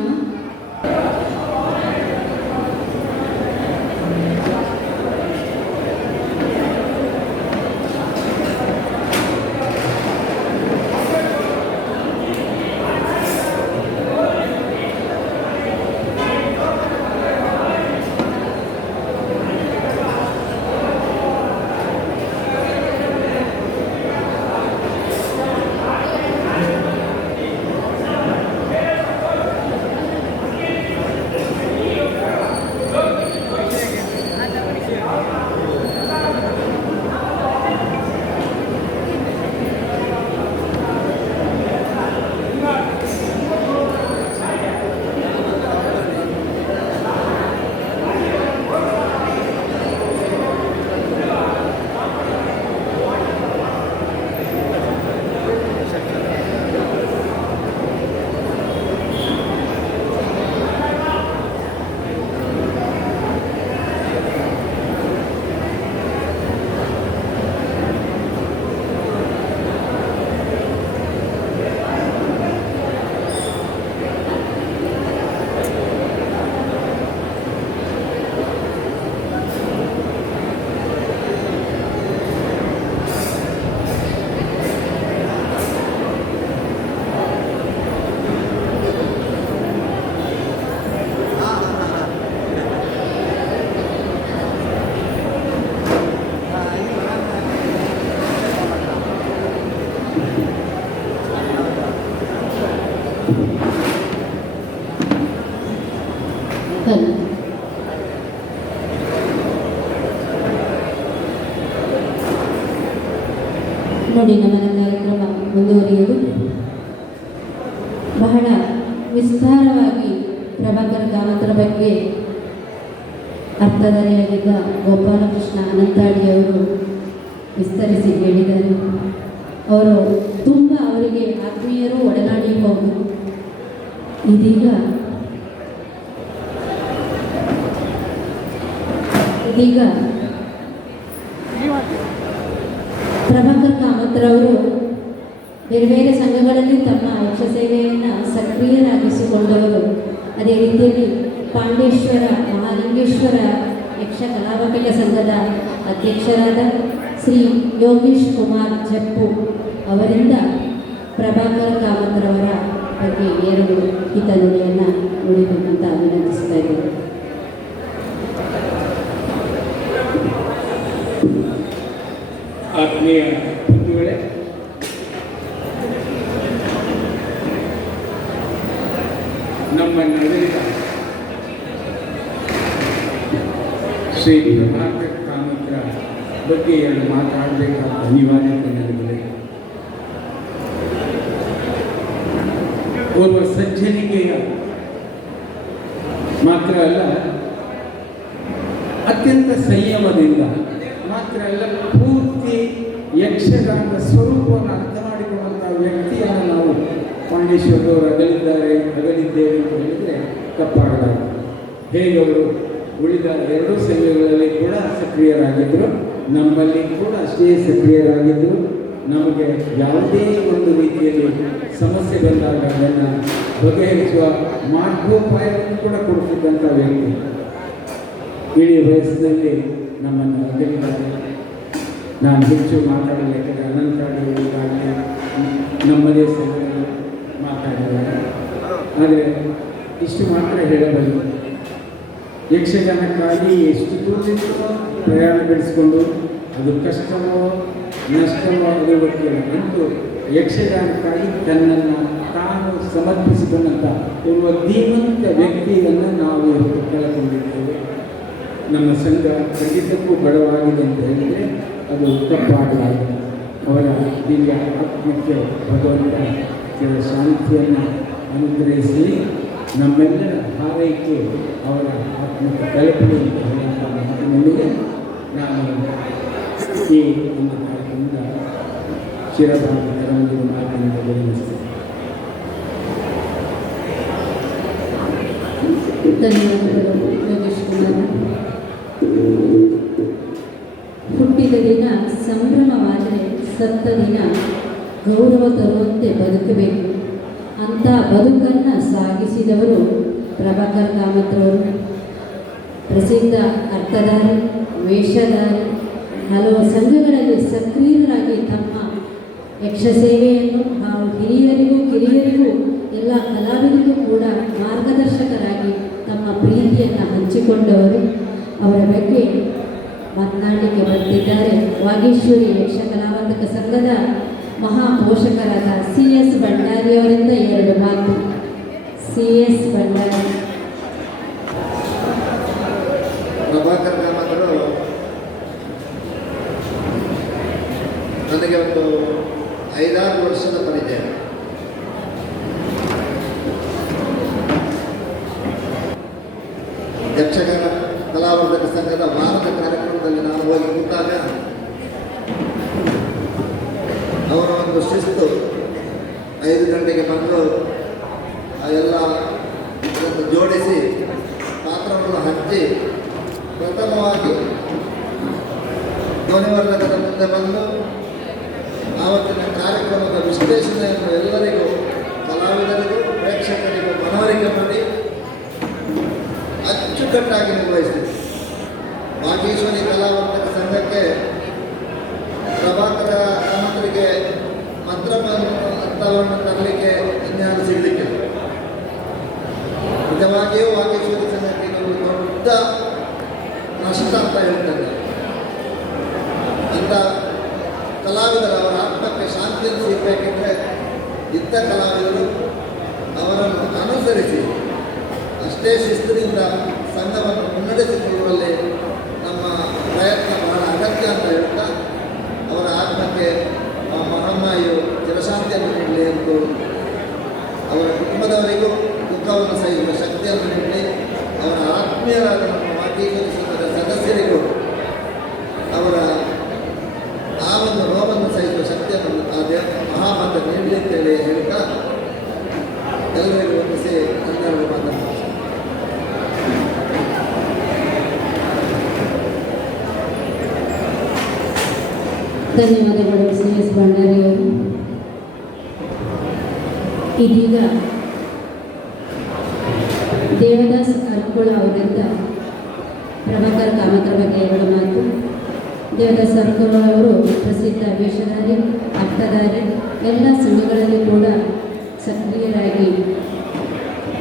ನೋಡಿ, ನಮ್ಮ ಕಾರ್ಯಕ್ರಮ ಮುಂದುವರಿಯುವುದು. ಬಹಳ ವಿಸ್ತಾರವಾಗಿ ಪ್ರಭಾಕರ ಕಾಮತರ ಬಗ್ಗೆ ಅರ್ಥಧಾರಿಯಾಗಿದ್ದ ಗೋಪಾಲಕೃಷ್ಣ ಅನಂತಾಡಿಯವರು ವಿಸ್ತರಿಸಿ ಹೇಳಿದ್ದಾರೆ. ಅವರು ತುಂಬ ಅವರಿಗೆ ಆತ್ಮೀಯರು ಒಡನಾಡಿಯಬಹುದು. ಇದೀಗ ಪ್ರಭಾಕರ್ ಕಾಮತ್ರವರು ಬೇರೆ ಬೇರೆ ಸಂಘಗಳಲ್ಲಿ ತಮ್ಮ ಯಕ್ಷ ಸೇವೆಯನ್ನು ಸಕ್ರಿಯರಾಗಿಸಿಕೊಂಡವರು. ಅದೇ ರೀತಿಯಲ್ಲಿ ಪಾಂಡೇಶ್ವರ ಮಹಾಲಿಂಗೇಶ್ವರ ಯಕ್ಷ ಕಲಾವಕರ ಸಂಘದ ಅಧ್ಯಕ್ಷರಾದ ಶ್ರೀ ಯೋಗೀಶ್ ಕುಮಾರ್ ಜಪ್ಪು ಅವರಿಂದ ಪ್ರಭಾಕರ್ ಕಾಮತ್ರವರ ಬಗ್ಗೆ 2 ಹಿತನುಡಿಯನ್ನು ನುಡಿಬೇಕಂತ ವಿನಂತಿಸ್ತಾ ಇದ್ದೇವೆ. ಆತ್ಮೀಯ ಬಂಧುಗಳೇ, ನಮ್ಮ ನಗರದ ಶ್ರೀ ಪ್ರಭಾಕರ್ ಕಾಮತ್ರ ಬಗ್ಗೆ 2 ಮಾತಾಡಬೇಕಾದ ಅನಿವಾರ್ಯತೆ ನನಗಿದೆ. ಓರ್ವ ಸಜ್ಜನಿಕೆಯ ಮಾತ್ರ ಅಲ್ಲ, ಅತ್ಯಂತ ಸಂಯಮದಿಂದ ಮಾತ್ರ ಅಲ್ಲ, ಪೂರ್ತಿ ಯಕ್ಷಗಾನದ ಸ್ವರೂಪವನ್ನು ಅರ್ಥ ಮಾಡಿಕೊಳ್ಳುವಂಥ ವ್ಯಕ್ತಿಯನ್ನು ನಾವು ಪಾಂಡೇಶ್ವರದವರು ಅಗಲಿದ್ದೇವೆ ಅಂತ ಹೇಳಿದರೆ ತಪ್ಪಾಗಲಾರದು. ಹೇಗೆ ಅವರು ಉಳಿದ 2 ಸಂಘಗಳಲ್ಲಿ ಕೂಡ ಸಕ್ರಿಯರಾಗಿದ್ದರು, ನಮ್ಮಲ್ಲಿ ಕೂಡ ಅಷ್ಟೇ ಸಕ್ರಿಯರಾಗಿದ್ದರು. ನಮಗೆ ಯಾವುದೇ ಒಂದು ರೀತಿಯಲ್ಲಿ ಸಮಸ್ಯೆ ಬಂದಾಗ ಅದನ್ನು ಬಗೆಹರಿಸುವ ಮಾರ್ಗೋಪಾಯವನ್ನು ಕೂಡ ಕೊಡಿಸಿದ್ದಂಥ ವ್ಯಕ್ತಿ. ಇಡೀ ವಯಸ್ಸಿನಲ್ಲಿ ನಮ್ಮನ್ನು ಅಗಲಿದ್ದಾರೆ. ನಾನು ಹೆಚ್ಚು ಮಾತಾಡಲು ಯಾಕಂದರೆ ಅನಂತಾಡಿಗಾಗಲಿ ನಮ್ಮದೇ ಸಂಘದಲ್ಲಿ ಮಾತಾಡಿದ್ದಾರೆ. ಆದರೆ ಇಷ್ಟು ಮಾತ್ರ ಹೇಳಬಲ್ಲೆ, ಯಕ್ಷಗಾನಕ್ಕಾಗಿ ಎಷ್ಟು ದೂರದಿಂದ ಪ್ರಯಾಣ ಬೆಳೆಸಿಕೊಂಡು ಅದು ಕಷ್ಟವೋ ನಷ್ಟವೋ ಅದು ಗೊತ್ತಿಲ್ಲ, ಅಂತೂ ಯಕ್ಷಗಾನಕ್ಕಾಗಿ ತನ್ನನ್ನು ತಾನು ಸಮರ್ಪಿಸಿಕೊಂಡಂಥ ಒಬ್ಬ ಧೀಮಂತ ವ್ಯಕ್ತಿಯನ್ನು ನಾವು ಕಳೆದುಕೊಂಡಿದ್ದೇವೆ. ನಮ್ಮ ಸಂಘ ಖಂಡಿತಕ್ಕೂ ಬಡವಾಗಿದೆ ಅಂತ ಹೇಳಿದರೆ ಅದು ತಪ್ಪಾಗಲಾರದು. ಅವರ ದಿವ್ಯ ಆತ್ಮಕ್ಕೆ ಭಗವಂತ ಕೆಲ ಶಾಂತಿಯನ್ನು ಅನುಗ್ರಹಿಸಿ ನಮ್ಮೆಲ್ಲರ ಹಾರೈಕೆ ಅವರ ಆತ್ಮಕ್ಕೆ ತಲುಪಲಿ ಅಂತ ಹೇಳುವಂಥ ಮಾತಿನೊಂದಿಗೆ ನಾನು ಈ ಒಂದು ಕಾರ್ಯಕ್ರಮದ ಶಿರಭಾಗಿ ಕರಂದಿನ ಮಾತಿನಿಂದ ಗಮನಿಸ್ತೇನೆ. ಧನ್ಯವಾದಗಳು ಯೋಗೇಶ್ ಕುಮಾರ್. ಹುಟ್ಟಿದ ದಿನ ಸಂಭ್ರಮವಾದರೆ ಸತ್ತ ದಿನ ಗೌರವ ತರುವಂತೆ ಬದುಕಬೇಕು ಅಂತ ಬದುಕನ್ನು ಸಾಗಿಸಿದವರು ಪ್ರಭಾಕರ್ ಕಾಮತ್ರವರು. ಪ್ರಸಿದ್ಧ ಅರ್ಥಧಾರಿ, ವೇಷಧಾರಿ, ಹಲವು ಸಂಘಗಳಲ್ಲಿ ಸಕ್ರಿಯರಾಗಿ ತಮ್ಮ ಯಕ್ಷ ಸೇವೆಯನ್ನು ಹಾಗೂ ಹಿರಿಯರಿಗೂ ಕಿರಿಯರಿಗೂ ಎಲ್ಲ ಕಲಾವಿದರಿಗೂ ಕೂಡ ಮಾರ್ಗದರ್ಶಕರಾಗಿ ತಮ್ಮ ಪ್ರೀತಿಯನ್ನು ಹಂಚಿಕೊಂಡವರು. ಅವರ ಬಗ್ಗೆ ಮಾತನಾಡಲಿಕ್ಕೆ ಬರ್ತಿದ್ದಾರೆ ವಾಗೀಶ್ವರಿ ಯಕ್ಷ ಕಲಾವಂತಕ ಸಂಘದ ಮಹಾಪೋಷಕರಾದ CS ಭಂಡಾರಿಯವರಿಂದ 2 ಮಾತು. CS ಭಂಡಾರಿ. ಪ್ರಭಾಕರ್ ಕಾಮತ್ರರು ನನಗೆ ಒಂದು 5-6 ವರ್ಷದ ಪರಿಚಯ. ಯಕ್ಷಗಾನ ಕಲಾವಂತಕ ಸಂಘದ ವಾರದ ಕಾರ್ಯಕ್ರಮದಲ್ಲಿ ನಾನು ಹೋಗಿ ಕೂತಾಗ ಅವರ ಒಂದು ಶಿಸ್ತು, 5 ಗಂಟೆಗೆ ಬಂದು ಎಲ್ಲ ಇದನ್ನು ಜೋಡಿಸಿ ಪಾತ್ರವನ್ನು ಹಚ್ಚಿ ಪ್ರಥಮವಾಗಿ ಧ್ವನಿವರ್ಧಕದ ಮುಂದೆ ಬಂದು ಆವತ್ತಿನ ಕಾರ್ಯಕ್ರಮದ ವಿಶ್ಲೇಷಣೆಯನ್ನು ಎಲ್ಲರಿಗೂ, ಕಲಾವಿದರಿಗೂ ಪ್ರೇಕ್ಷಕರಿಗೂ ಮನವರಿಕೆ ಮಾಡಿ ಅಚ್ಚುಕಟ್ಟಾಗಿ ನಿರ್ವಹಿಸಿದೆ. ವಾಗೀಶ್ವರಿ ಕಲಾವಂತಕ ಸಂಘಕ್ಕೆ ಪ್ರಭಾಕರ ಕಾಮತ್ರಿಗೆ ಮಂತ್ರವನ್ನು ತರಲಿಕ್ಕೆ ಇನ್ಯಾರು ಸಿಗಲಿಕ್ಕಿಲ್ಲ. ನಿಜವಾಗಿಯೂ ವಾಗೀಶ್ವರಿ ಸಂಘಕ್ಕೆ ಒಂದು ದೊಡ್ಡ ನಷ್ಟ ಅಂತ ಹೇಳ್ತಾರೆ. ಅಂತ ಕಲಾವಿದರು ಅವರ ಆತ್ಮಕ್ಕೆ ಶಾಂತಿಯನ್ನು ಸಿಗಬೇಕೆಂದರೆ ಇದ್ದ ಕಲಾವಿದರು ಅವರನ್ನು ಅನುಸರಿಸಿ ಅಷ್ಟೇ ಶಿಸ್ತಿನಿಂದ ಸಂಘವನ್ನು ಮುನ್ನಡೆಸಿಕೊಳ್ಳುವಲ್ಲಿ ನಮ್ಮ ಪ್ರಯತ್ನ ಬಹಳ ಅಗತ್ಯ ಅಂತ ಹೇಳ್ತಾ, ಅವರ ಆತ್ಮಕ್ಕೆ ಆ ಮಹಾಮಾಯು ಚಿರಶಾಂತಿಯನ್ನು ನೀಡಲಿ ಎಂದು, ಅವರ ಕುಟುಂಬದವರಿಗೂ ದುಃಖವನ್ನು ಸಹಿಸುವ ಶಕ್ತಿಯನ್ನು ನೀಡಲಿ, ಅವರ ಆತ್ಮೀಯರಾದ ನಮ್ಮ ವಾಗೀಶ್ವರಿ ಸಂಘದ ಎಲ್ಲರಿಗೂ ವಂದಿಸಿ ನನ್ನೆರಡು ಮಾತನಾಡ್ತೀನಿ. ಧನ್ಯವಾದಗಳು ಸಿ ಎಸ್ ಭಂಡಾರಿಯವರು. ಇದೀಗ ದೇವದಾಸ್ ಅರ್ಕುಳ ಅವರಿಂದ ಪ್ರಭಾಕರ್ ಕಾಮತ್ರ ಬಗ್ಗೆ 2 ಮಾತು. ದೇವದಾಸ್ ಅರ್ಕುಳ ಅವರು ಪ್ರಸಿದ್ಧ ವೇಷಧಾರಿ, ಅರ್ಥಧಾರಿ, ಎಲ್ಲ ಸಂಘಗಳಲ್ಲಿ ಕೂಡ ಸಕ್ರಿಯರಾಗಿ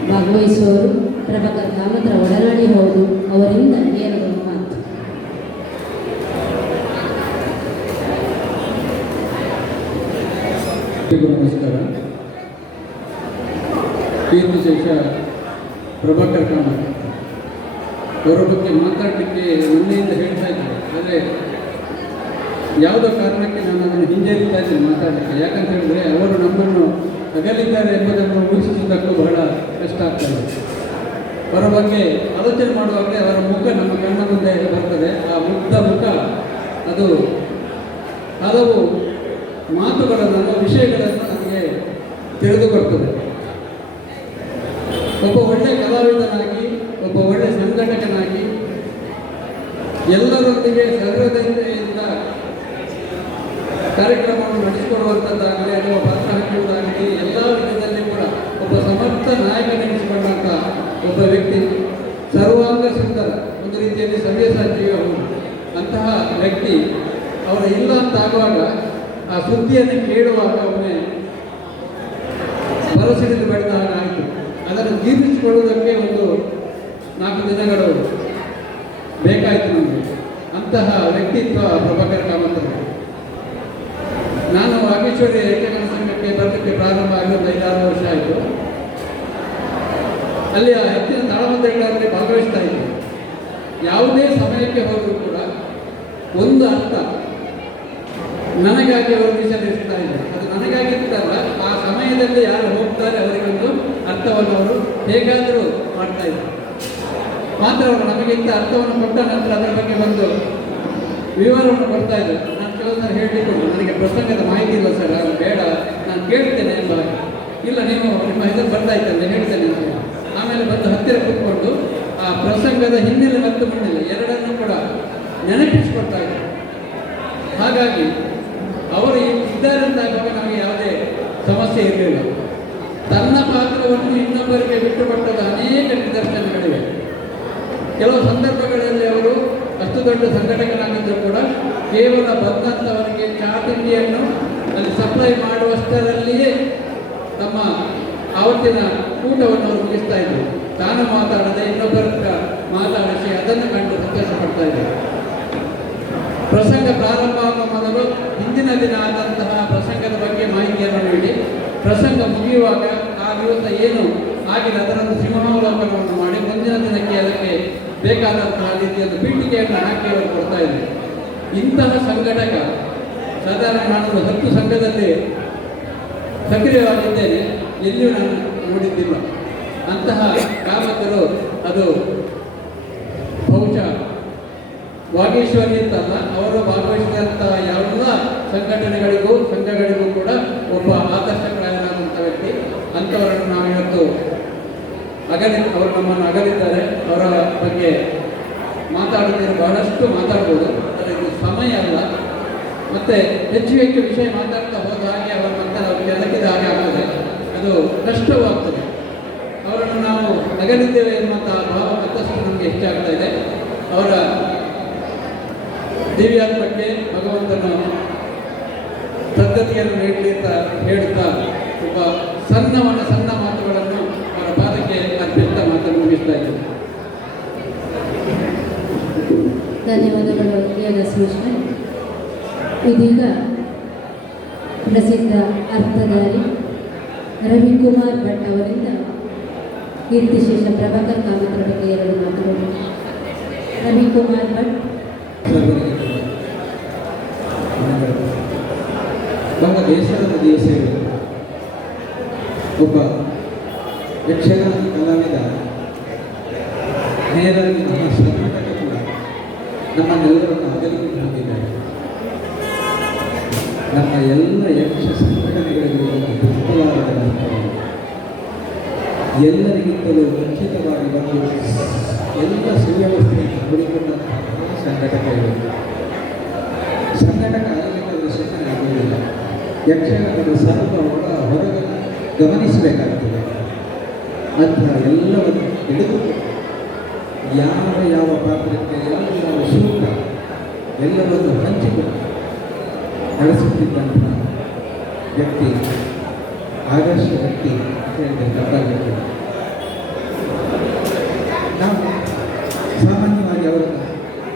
ಭಾಗವಹಿಸುವವರು. ಪ್ರಭಾಕರ್ ಕಾಮತ್ರ ಒಡನಾಡಿ ಹೌದು. ಅವರಿಂದ 2 ಮಾತು. ನಮಸ್ಕಾರ. ಕೀರ್ತಿಶೇಷ ಪ್ರಭಾಕರ್ ಕಾಮತ್ ಅವರ ಬಗ್ಗೆ ಮಾತಾಡಲಿಕ್ಕೆ ನನ್ನೆಯಿಂದ ಹೇಳ್ತಾ ಇದ್ದಾರೆ. ಆದರೆ ಯಾವುದೋ ಕಾರಣಕ್ಕೆ ನಾನು ಅದನ್ನು ಹಿಂಜರಿತಾ ಇದ್ದೇನೆ ಮಾತಾಡಲಿಕ್ಕೆ. ಯಾಕಂತ ಹೇಳಿದ್ರೆ ಅವರು ನಮ್ಮನ್ನು ಅಗಲಿದ್ದಾರೆ ಎಂಬುದನ್ನು ಊಹಿಸುವುದಕ್ಕೂ ಬಹಳ ಕಷ್ಟ ಆಗ್ತದೆ. ಅವರ ಬಗ್ಗೆ ಆಲೋಚನೆ ಮಾಡುವಾಗಲೇ ಅವರ ಮುಖ ನಮ್ಮ ಕಣ್ಣ ಮುಂದೆ ಬರ್ತದೆ. ಆ ಮುಗ್ಧ ಮುಖ ಅದು ಹಲವು ಮಾತುಗಳನ್ನು, ವಿಷಯಗಳನ್ನು ನಮಗೆ ತಿಳಿದು ಬರ್ತದೆ. ಒಬ್ಬ ಒಳ್ಳೆಯ ಕಲಾವಿದನಾಗಿ, ಒಬ್ಬ ಒಳ್ಳೆಯ ಸಂಘಟಕನಾಗಿ, ಎಲ್ಲರೊಂದಿಗೆ ಸಹೃದಯತೆಯಿಂದ ಕಾರ್ಯಕ್ರಮವನ್ನು ನಡೆಸಿಕೊಡುವಂಥದ್ದಾಗಲಿ ಅಥವಾ ಪತ್ರ ಹಾಕುವುದಾಗಲಿ ಎಲ್ಲ ವಿಧದಲ್ಲಿ ಕೂಡ ಒಬ್ಬ ಸಮರ್ಥ ನಾಯಕನೆನಿಸಿಕೊಂಡಂಥ ಒಬ್ಬ ವ್ಯಕ್ತಿ, ಸರ್ವಾಂಗ ಸುಂದರ, ಒಂದು ರೀತಿಯಲ್ಲಿ ಸವ್ಯಸಾಚಿಯೂ ಹೌದು. ಅಂತಹ ವ್ಯಕ್ತಿ ಅವರ ಇಲ್ಲ ಅಂತ ಆಗುವಾಗ, ಆ ಸುದ್ದಿಯನ್ನು ಕೇಳುವಾಗ ಅವನೇ ಬರಸಿಡಿದು ಬಡಿದ ಹಾಗಾಯಿತು. ಅದನ್ನು ಜೀರ್ಣಿಸಿಕೊಳ್ಳುವುದಕ್ಕೆ ಒಂದು 4 ದಿನಗಳು ಬೇಕಾಯಿತು ನಮಗೆ. ಅಂತಹ ವ್ಯಕ್ತಿತ್ವ ಪ್ರಭಾಕರ್ ಕಾಮತ್. ನಾನು ವಾಗೀಶ್ವರಿ ಯಕ್ಷಗಾನ ಸಂಘಕ್ಕೆ ಬರಲಿಕ್ಕೆ ಪ್ರಾರಂಭ ಆಗಿದ್ದು 5-6 ವರ್ಷ ಆಯಿತು. ಅಲ್ಲಿ ಹೆಚ್ಚಿನ ತಾಳಮದ್ದಳೆಗಳಲ್ಲಿ ಭಾಗವಹಿಸ್ತಾ ಇದ್ದೆ. ಯಾವುದೇ ಸಮಯಕ್ಕೆ ಹೋದರೂ ಕೂಡ ಒಂದು ಅರ್ಥ ನನಗಾಗಿ ಅವರು ಮೀಸಲಿಡ್ತಾ ಇದ್ದಾರೆ. ಅದು ನನಗಾಗಿರ್ತಲ್ಲ, ಆ ಸಮಯದಲ್ಲಿ ಯಾರು ಹೋಗ್ತಾರೆ ಅವರಿಗೊಂದು ಅರ್ಥವನ್ನು ಅವರು ಹೇಗಾದರೂ ಮಾಡ್ತಾ ಇದ್ದಾರೆ. ಮಾತ್ರ ಅವರು ನಮಗಿಂತ ಅರ್ಥವನ್ನು ಕೊಟ್ಟ ನಂತರ ಅದರ ಬಗ್ಗೆ ಒಂದು ವಿವರವನ್ನು ಕೊಡ್ತಾ ಇದ್ದಾರೆ. ನಾನು ಕೆಲವು ಸಲ ಹೇಳಲಿಕ್ಕೆ ನನಗೆ ಪ್ರಸಂಗದ ಮಾಹಿತಿ ಇಲ್ಲ ಸರ್, ಅದು ಬೇಡ, ನಾನು ಕೇಳ್ತೇನೆ ಎಂಬ. ಇಲ್ಲ, ನೀವು ನಿಮ್ಮ ಹೆಸರು ಬರ್ತಾಯಿತ್ತಂತೆ ಹೇಳ್ತೇನೆ ಅಂತ. ಆಮೇಲೆ ಬಂದು ಹತ್ತಿರ ಕೂತ್ಕೊಂಡು ಆ ಪ್ರಸಂಗದ ಹಿನ್ನೆಲೆ ಮತ್ತು ಮುನ್ನೆಲೆ ಎರಡನ್ನೂ ಕೂಡ ನೆನಪಿಸಿಕೊಡ್ತಾ ಇದ್ದಾರೆ. ಹಾಗಾಗಿ ಅವರು ಇದ್ದಾರೆ ಅಂತಾಗುವಾಗ ನಮಗೆ ಯಾವುದೇ ಸಮಸ್ಯೆ ಇರಲಿಲ್ಲ. ತನ್ನ ಪಾತ್ರವನ್ನು ಇನ್ನೊಬ್ಬರಿಗೆ ಬಿಟ್ಟುಕೊಟ್ಟದ ಅನೇಕ ನಿದರ್ಶನಗಳಿವೆ. ಕೆಲವು ಸಂದರ್ಭಗಳಲ್ಲಿ ಅವರು ಅಷ್ಟು ದೊಡ್ಡ ಸಂಘಟಕನಾಗಿದ್ದರೂ ಕೂಡ ಕೇವಲ ಬಂದಂಥವರಿಗೆ ಚಹಾ ತಿಂಡಿಯನ್ನು ಅಲ್ಲಿ ಸಪ್ಲೈ ಮಾಡುವಷ್ಟರಲ್ಲಿಯೇ ತಮ್ಮ ಆವತ್ತಿನ ಊಟವನ್ನು ಅವರು ಮುಗಿಸ್ತಾ ಇದ್ದರು. ತಾನು ಮಾತಾಡದೆ ಇನ್ನೊಬ್ಬರ ಮಾತಾಡಿಸಿ ಅದನ್ನು ಕಂಡು ಸಂತೋಷ ಪಡ್ತಾ ಇದ್ದರು. ಪ್ರಸಂಗ ಪ್ರಾರಂಭ ಆಗುವ ಮೊದಲು ಹಿಂದಿನ ದಿನ ಆದಂತಹ ಪ್ರಸಂಗದ ಬಗ್ಗೆ ಮಾಹಿತಿಯನ್ನು ನೀಡಿ, ಪ್ರಸಂಗ ಮುಗಿಯುವಾಗ ಆ ದಿವಸ ಏನು ಆಗಿದೆ ಅದರನ್ನು ಸಿಂಹಾವಲೋಕನವನ್ನು ಮಾಡಿ ಮುಂದಿನ ದಿನಕ್ಕೆ ಅದಕ್ಕೆ ಬೇಕಾದಂತಹ ರೀತಿಯಲ್ಲಿ ಪೀಠಿಕೆಯನ್ನು ಹಾಕಿ ಅವರು ಕೊಡ್ತಾ ಇದ್ದಾರೆ. ಇಂತಹ ಸಂಘಟಕ ಸಾಧಾರಣ ನಾನು 10 ಸಂಘದಲ್ಲಿ ಸಕ್ರಿಯವಾಗಿದ್ದೇನೆ, ಎಲ್ಲಿಯೂ ನಾನು ನೋಡಿದ್ದಿಲ್ಲ. ಅಂತಹ ಕಾಮಕರು ಅದು ಬಹುಶಃ ವಾಗೀಶ್ವರಿ ಅಂತಲ್ಲ, ಅವರು ಭಾಗವಹಿಸಿದಂತಹ ಎಲ್ಲ ಸಂಘಟನೆಗಳಿಗೂ ಸಂಘಗಳಿಗೂ ಕೂಡ ಒಬ್ಬ ಆದರ್ಶಪ್ರಾಯನಾದಂಥ ವ್ಯಕ್ತಿ. ಅಂಥವರನ್ನು ನಾವು ಇವತ್ತು ಅವರು ನಮ್ಮನ್ನು ಅಗಲಿದ್ದಾರೆ. ಅವರ ಬಗ್ಗೆ ಮಾತಾಡಿದರೆ ಬಹಳಷ್ಟು ಮಾತಾಡ್ಬೋದು, ಆದರೆ ಇದು ಸಮಯ ಅಲ್ಲ. ಮತ್ತು ಹೆಚ್ಚು ಹೆಚ್ಚು ವಿಷಯ ಮಾತಾಡ್ತಾ ಹೋದ ಹಾಗೆ ಅವರ ಮತ್ತೆ ನಾವು ಕೆಳಗಿದ ಹಾಗೆ ಆಗ್ತದೆ, ಅದು ಕಷ್ಟವೂ ಆಗ್ತದೆ. ಅವರನ್ನು ನಾವು ಅಗಲಿದ್ದೇವೆ ಎನ್ನುವಂತಹ ಭಾವ ಮತ್ತಷ್ಟು ನಮಗೆ ಹೆಚ್ಚಾಗ್ತಾ ಇದೆ. ಅವರ ದಿವ್ಯಾತ್ಮಕ್ಕೆ ಭಗವಂತನ ಸದ್ಗತಿಯನ್ನು ನೀಡಲಿ ಅಂತ ಹೇಳುತ್ತಾ ಒಬ್ಬ ಸಣ್ಣ ಮಾತುಗಳನ್ನು ಅವರ ಪಾದಕ್ಕೆ ಅರ್ಪಿಸ್ತಾ ಮಾತನ್ನು ಮುಗಿಸ್ತಾ ಇದ್ದೇನೆ. ಧನ್ಯವಾದಗಳು ದೇವದಾಸ್ ಮಿಶ್ರ. ಇದೀಗ ಪ್ರಸಿದ್ಧ ಅರ್ಥಧಾರಿ ರವಿಕುಮಾರ್ ಭಟ್ ಅವರಿಂದ ಕೀರ್ತಿಶೇಷ ಪ್ರಭಾಕರ್ ಕಾಮತ್ರ ಬಗ್ಗೆ 2 ಮಾತುಗಳು. ರವಿಕುಮಾರ್ ಭಟ್. ಬಹಳ ಬೇಸರದ ದಿವಸ ಇರುವುದು. ಒಬ್ಬ ಯಕ್ಷಗಾನ ಕಲಾವಿದ, ನೇರವಾಗಿ ನಮ್ಮ ಸಂಘಟಕ ಕೂಡ ನಮ್ಮನ್ನೆಲ್ಲರನ್ನು ಅಗಲಿಗೆ ಹೊಂದಿದ್ದಾರೆ. ನಮ್ಮ ಎಲ್ಲ ಯಕ್ಷ ಸಂಘಟನೆಗಳಿಗೆ ಒಂದು ದುರ್ಬಲವಾದ ಎಲ್ಲರಿಗಿಂತಲೂ ಮುಂಚಿತವಾಗಿ ಬಂದು ಎಲ್ಲ ಸುವ್ಯವಸ್ಥೆಯನ್ನು ಹುಡುಕೊಂಡಂತಹ ಸಂಘಟಕ ಇವರು. ಸಂಘಟಕ ಆಗಬೇಕಾದ್ರೆ ಸುಮ್ಮನೆ ಆಗುವುದಿಲ್ಲ. ಯಕ್ಷಗಾನದ ಸರ್ವ ಹೊರಗೆ ಗಮನಿಸಬೇಕಾಗ್ತದೆ. ಅಂತಹ ಎಲ್ಲವನ್ನು ತಿಳಿದುಕೊಂಡು ಯಾವ ಪಾತ್ರಕ್ಕೆ ಯಾವ ಸೂಕ್ತ ಎಲ್ಲವನ್ನು ಹಂಚಿಕೊಂಡು ನಡೆಸುತ್ತಿದ್ದಂತಹ ವ್ಯಕ್ತಿ, ಆದರ್ಶ ವ್ಯಕ್ತಿ ಅಂತ ಹೇಳಿದ್ರೆ ತಪ್ಪಾಗುತ್ತೆ. ನಾವು ಸಾಮಾನ್ಯವಾಗಿ ಅವರನ್ನು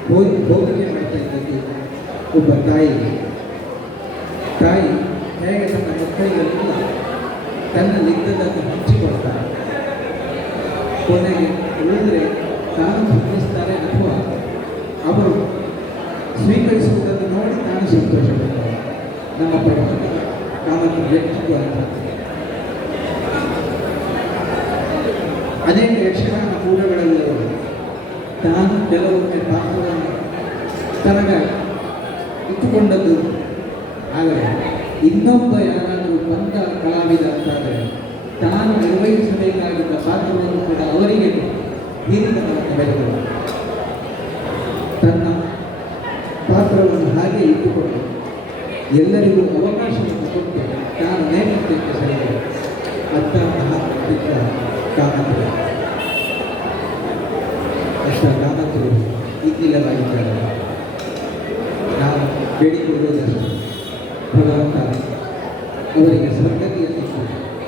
ಹೋಲಿಕೆ ಮಾಡ್ತಾ ಇದ್ದದ್ದು ಒಬ್ಬ ತಾಯಿ ಹೇಗೆ ತನ್ನ ಮಕ್ಕಳಿಗೆಲ್ಲ ತನ್ನಲ್ಲಿದ್ದದನ್ನು ಹಂಚಿಕೊಡ್ತಾರೆ, ಕೊನೆಗೆ ಉಳಿದರೆ ತಾನು ಸ್ಮರಿಸ್ತಾರೆ ಅಥವಾ ಅವರು ಸ್ವೀಕರಿಸುವುದನ್ನು ನೋಡಿ ತಾನು ಸಂತೋಷಪಡ್ತಾರೆ. ನಮ್ಮ ಪ್ರಬಂಧ ಕಾಮದ ವ್ಯಕ್ತಿತ್ವ ಅಂತ ಅನೇಕ ಯಕ್ಷಗಾನ ಕೂಟಗಳಲ್ಲಿ ಅವರು ತಾನು ಕೆಲವೊಮ್ಮೆ ಪಾತ್ರವನ್ನು ತನಗ ಇಟ್ಟುಕೊಂಡದ್ದು. ಆದರೆ ಇನ್ನೊಬ್ಬ ಯಾರಾದರೂ ಬಂದ ಕಲಾವಿದ ಅಂತಾದರೆ ತಾನು ನಿರ್ವಹಿಸಬೇಕಾಗಿದ್ದ ಪಾತ್ರವನ್ನು ಕೂಡ ಅವರಿಗೆ ಹಿರಿತನವನ್ನು ಬೆಳೆದರು. ತನ್ನ ಪಾತ್ರವನ್ನು ಹಾಗೆ ಇಟ್ಟುಕೊಂಡು ಎಲ್ಲರಿಗೂ ಅವಕಾಶವನ್ನು ಕೊಟ್ಟು ತಾನು ನೇತೃತ್ವಕ್ಕೆ ಸರಿದರು. ಅತ್ತ ಮಹಾತ್ಮ ಕಾಮಂತರು ಇದ್ದಿಲ್ಲವಾಗಿದ್ದಾರೆ. ನಾವು ಬೇಡಿಕೊಳ್ಳುವುದಷ್ಟು ಭಗವಂತ ಅವರಿಗೆ ಸ್ವರ್ಗಕ್ಕೆ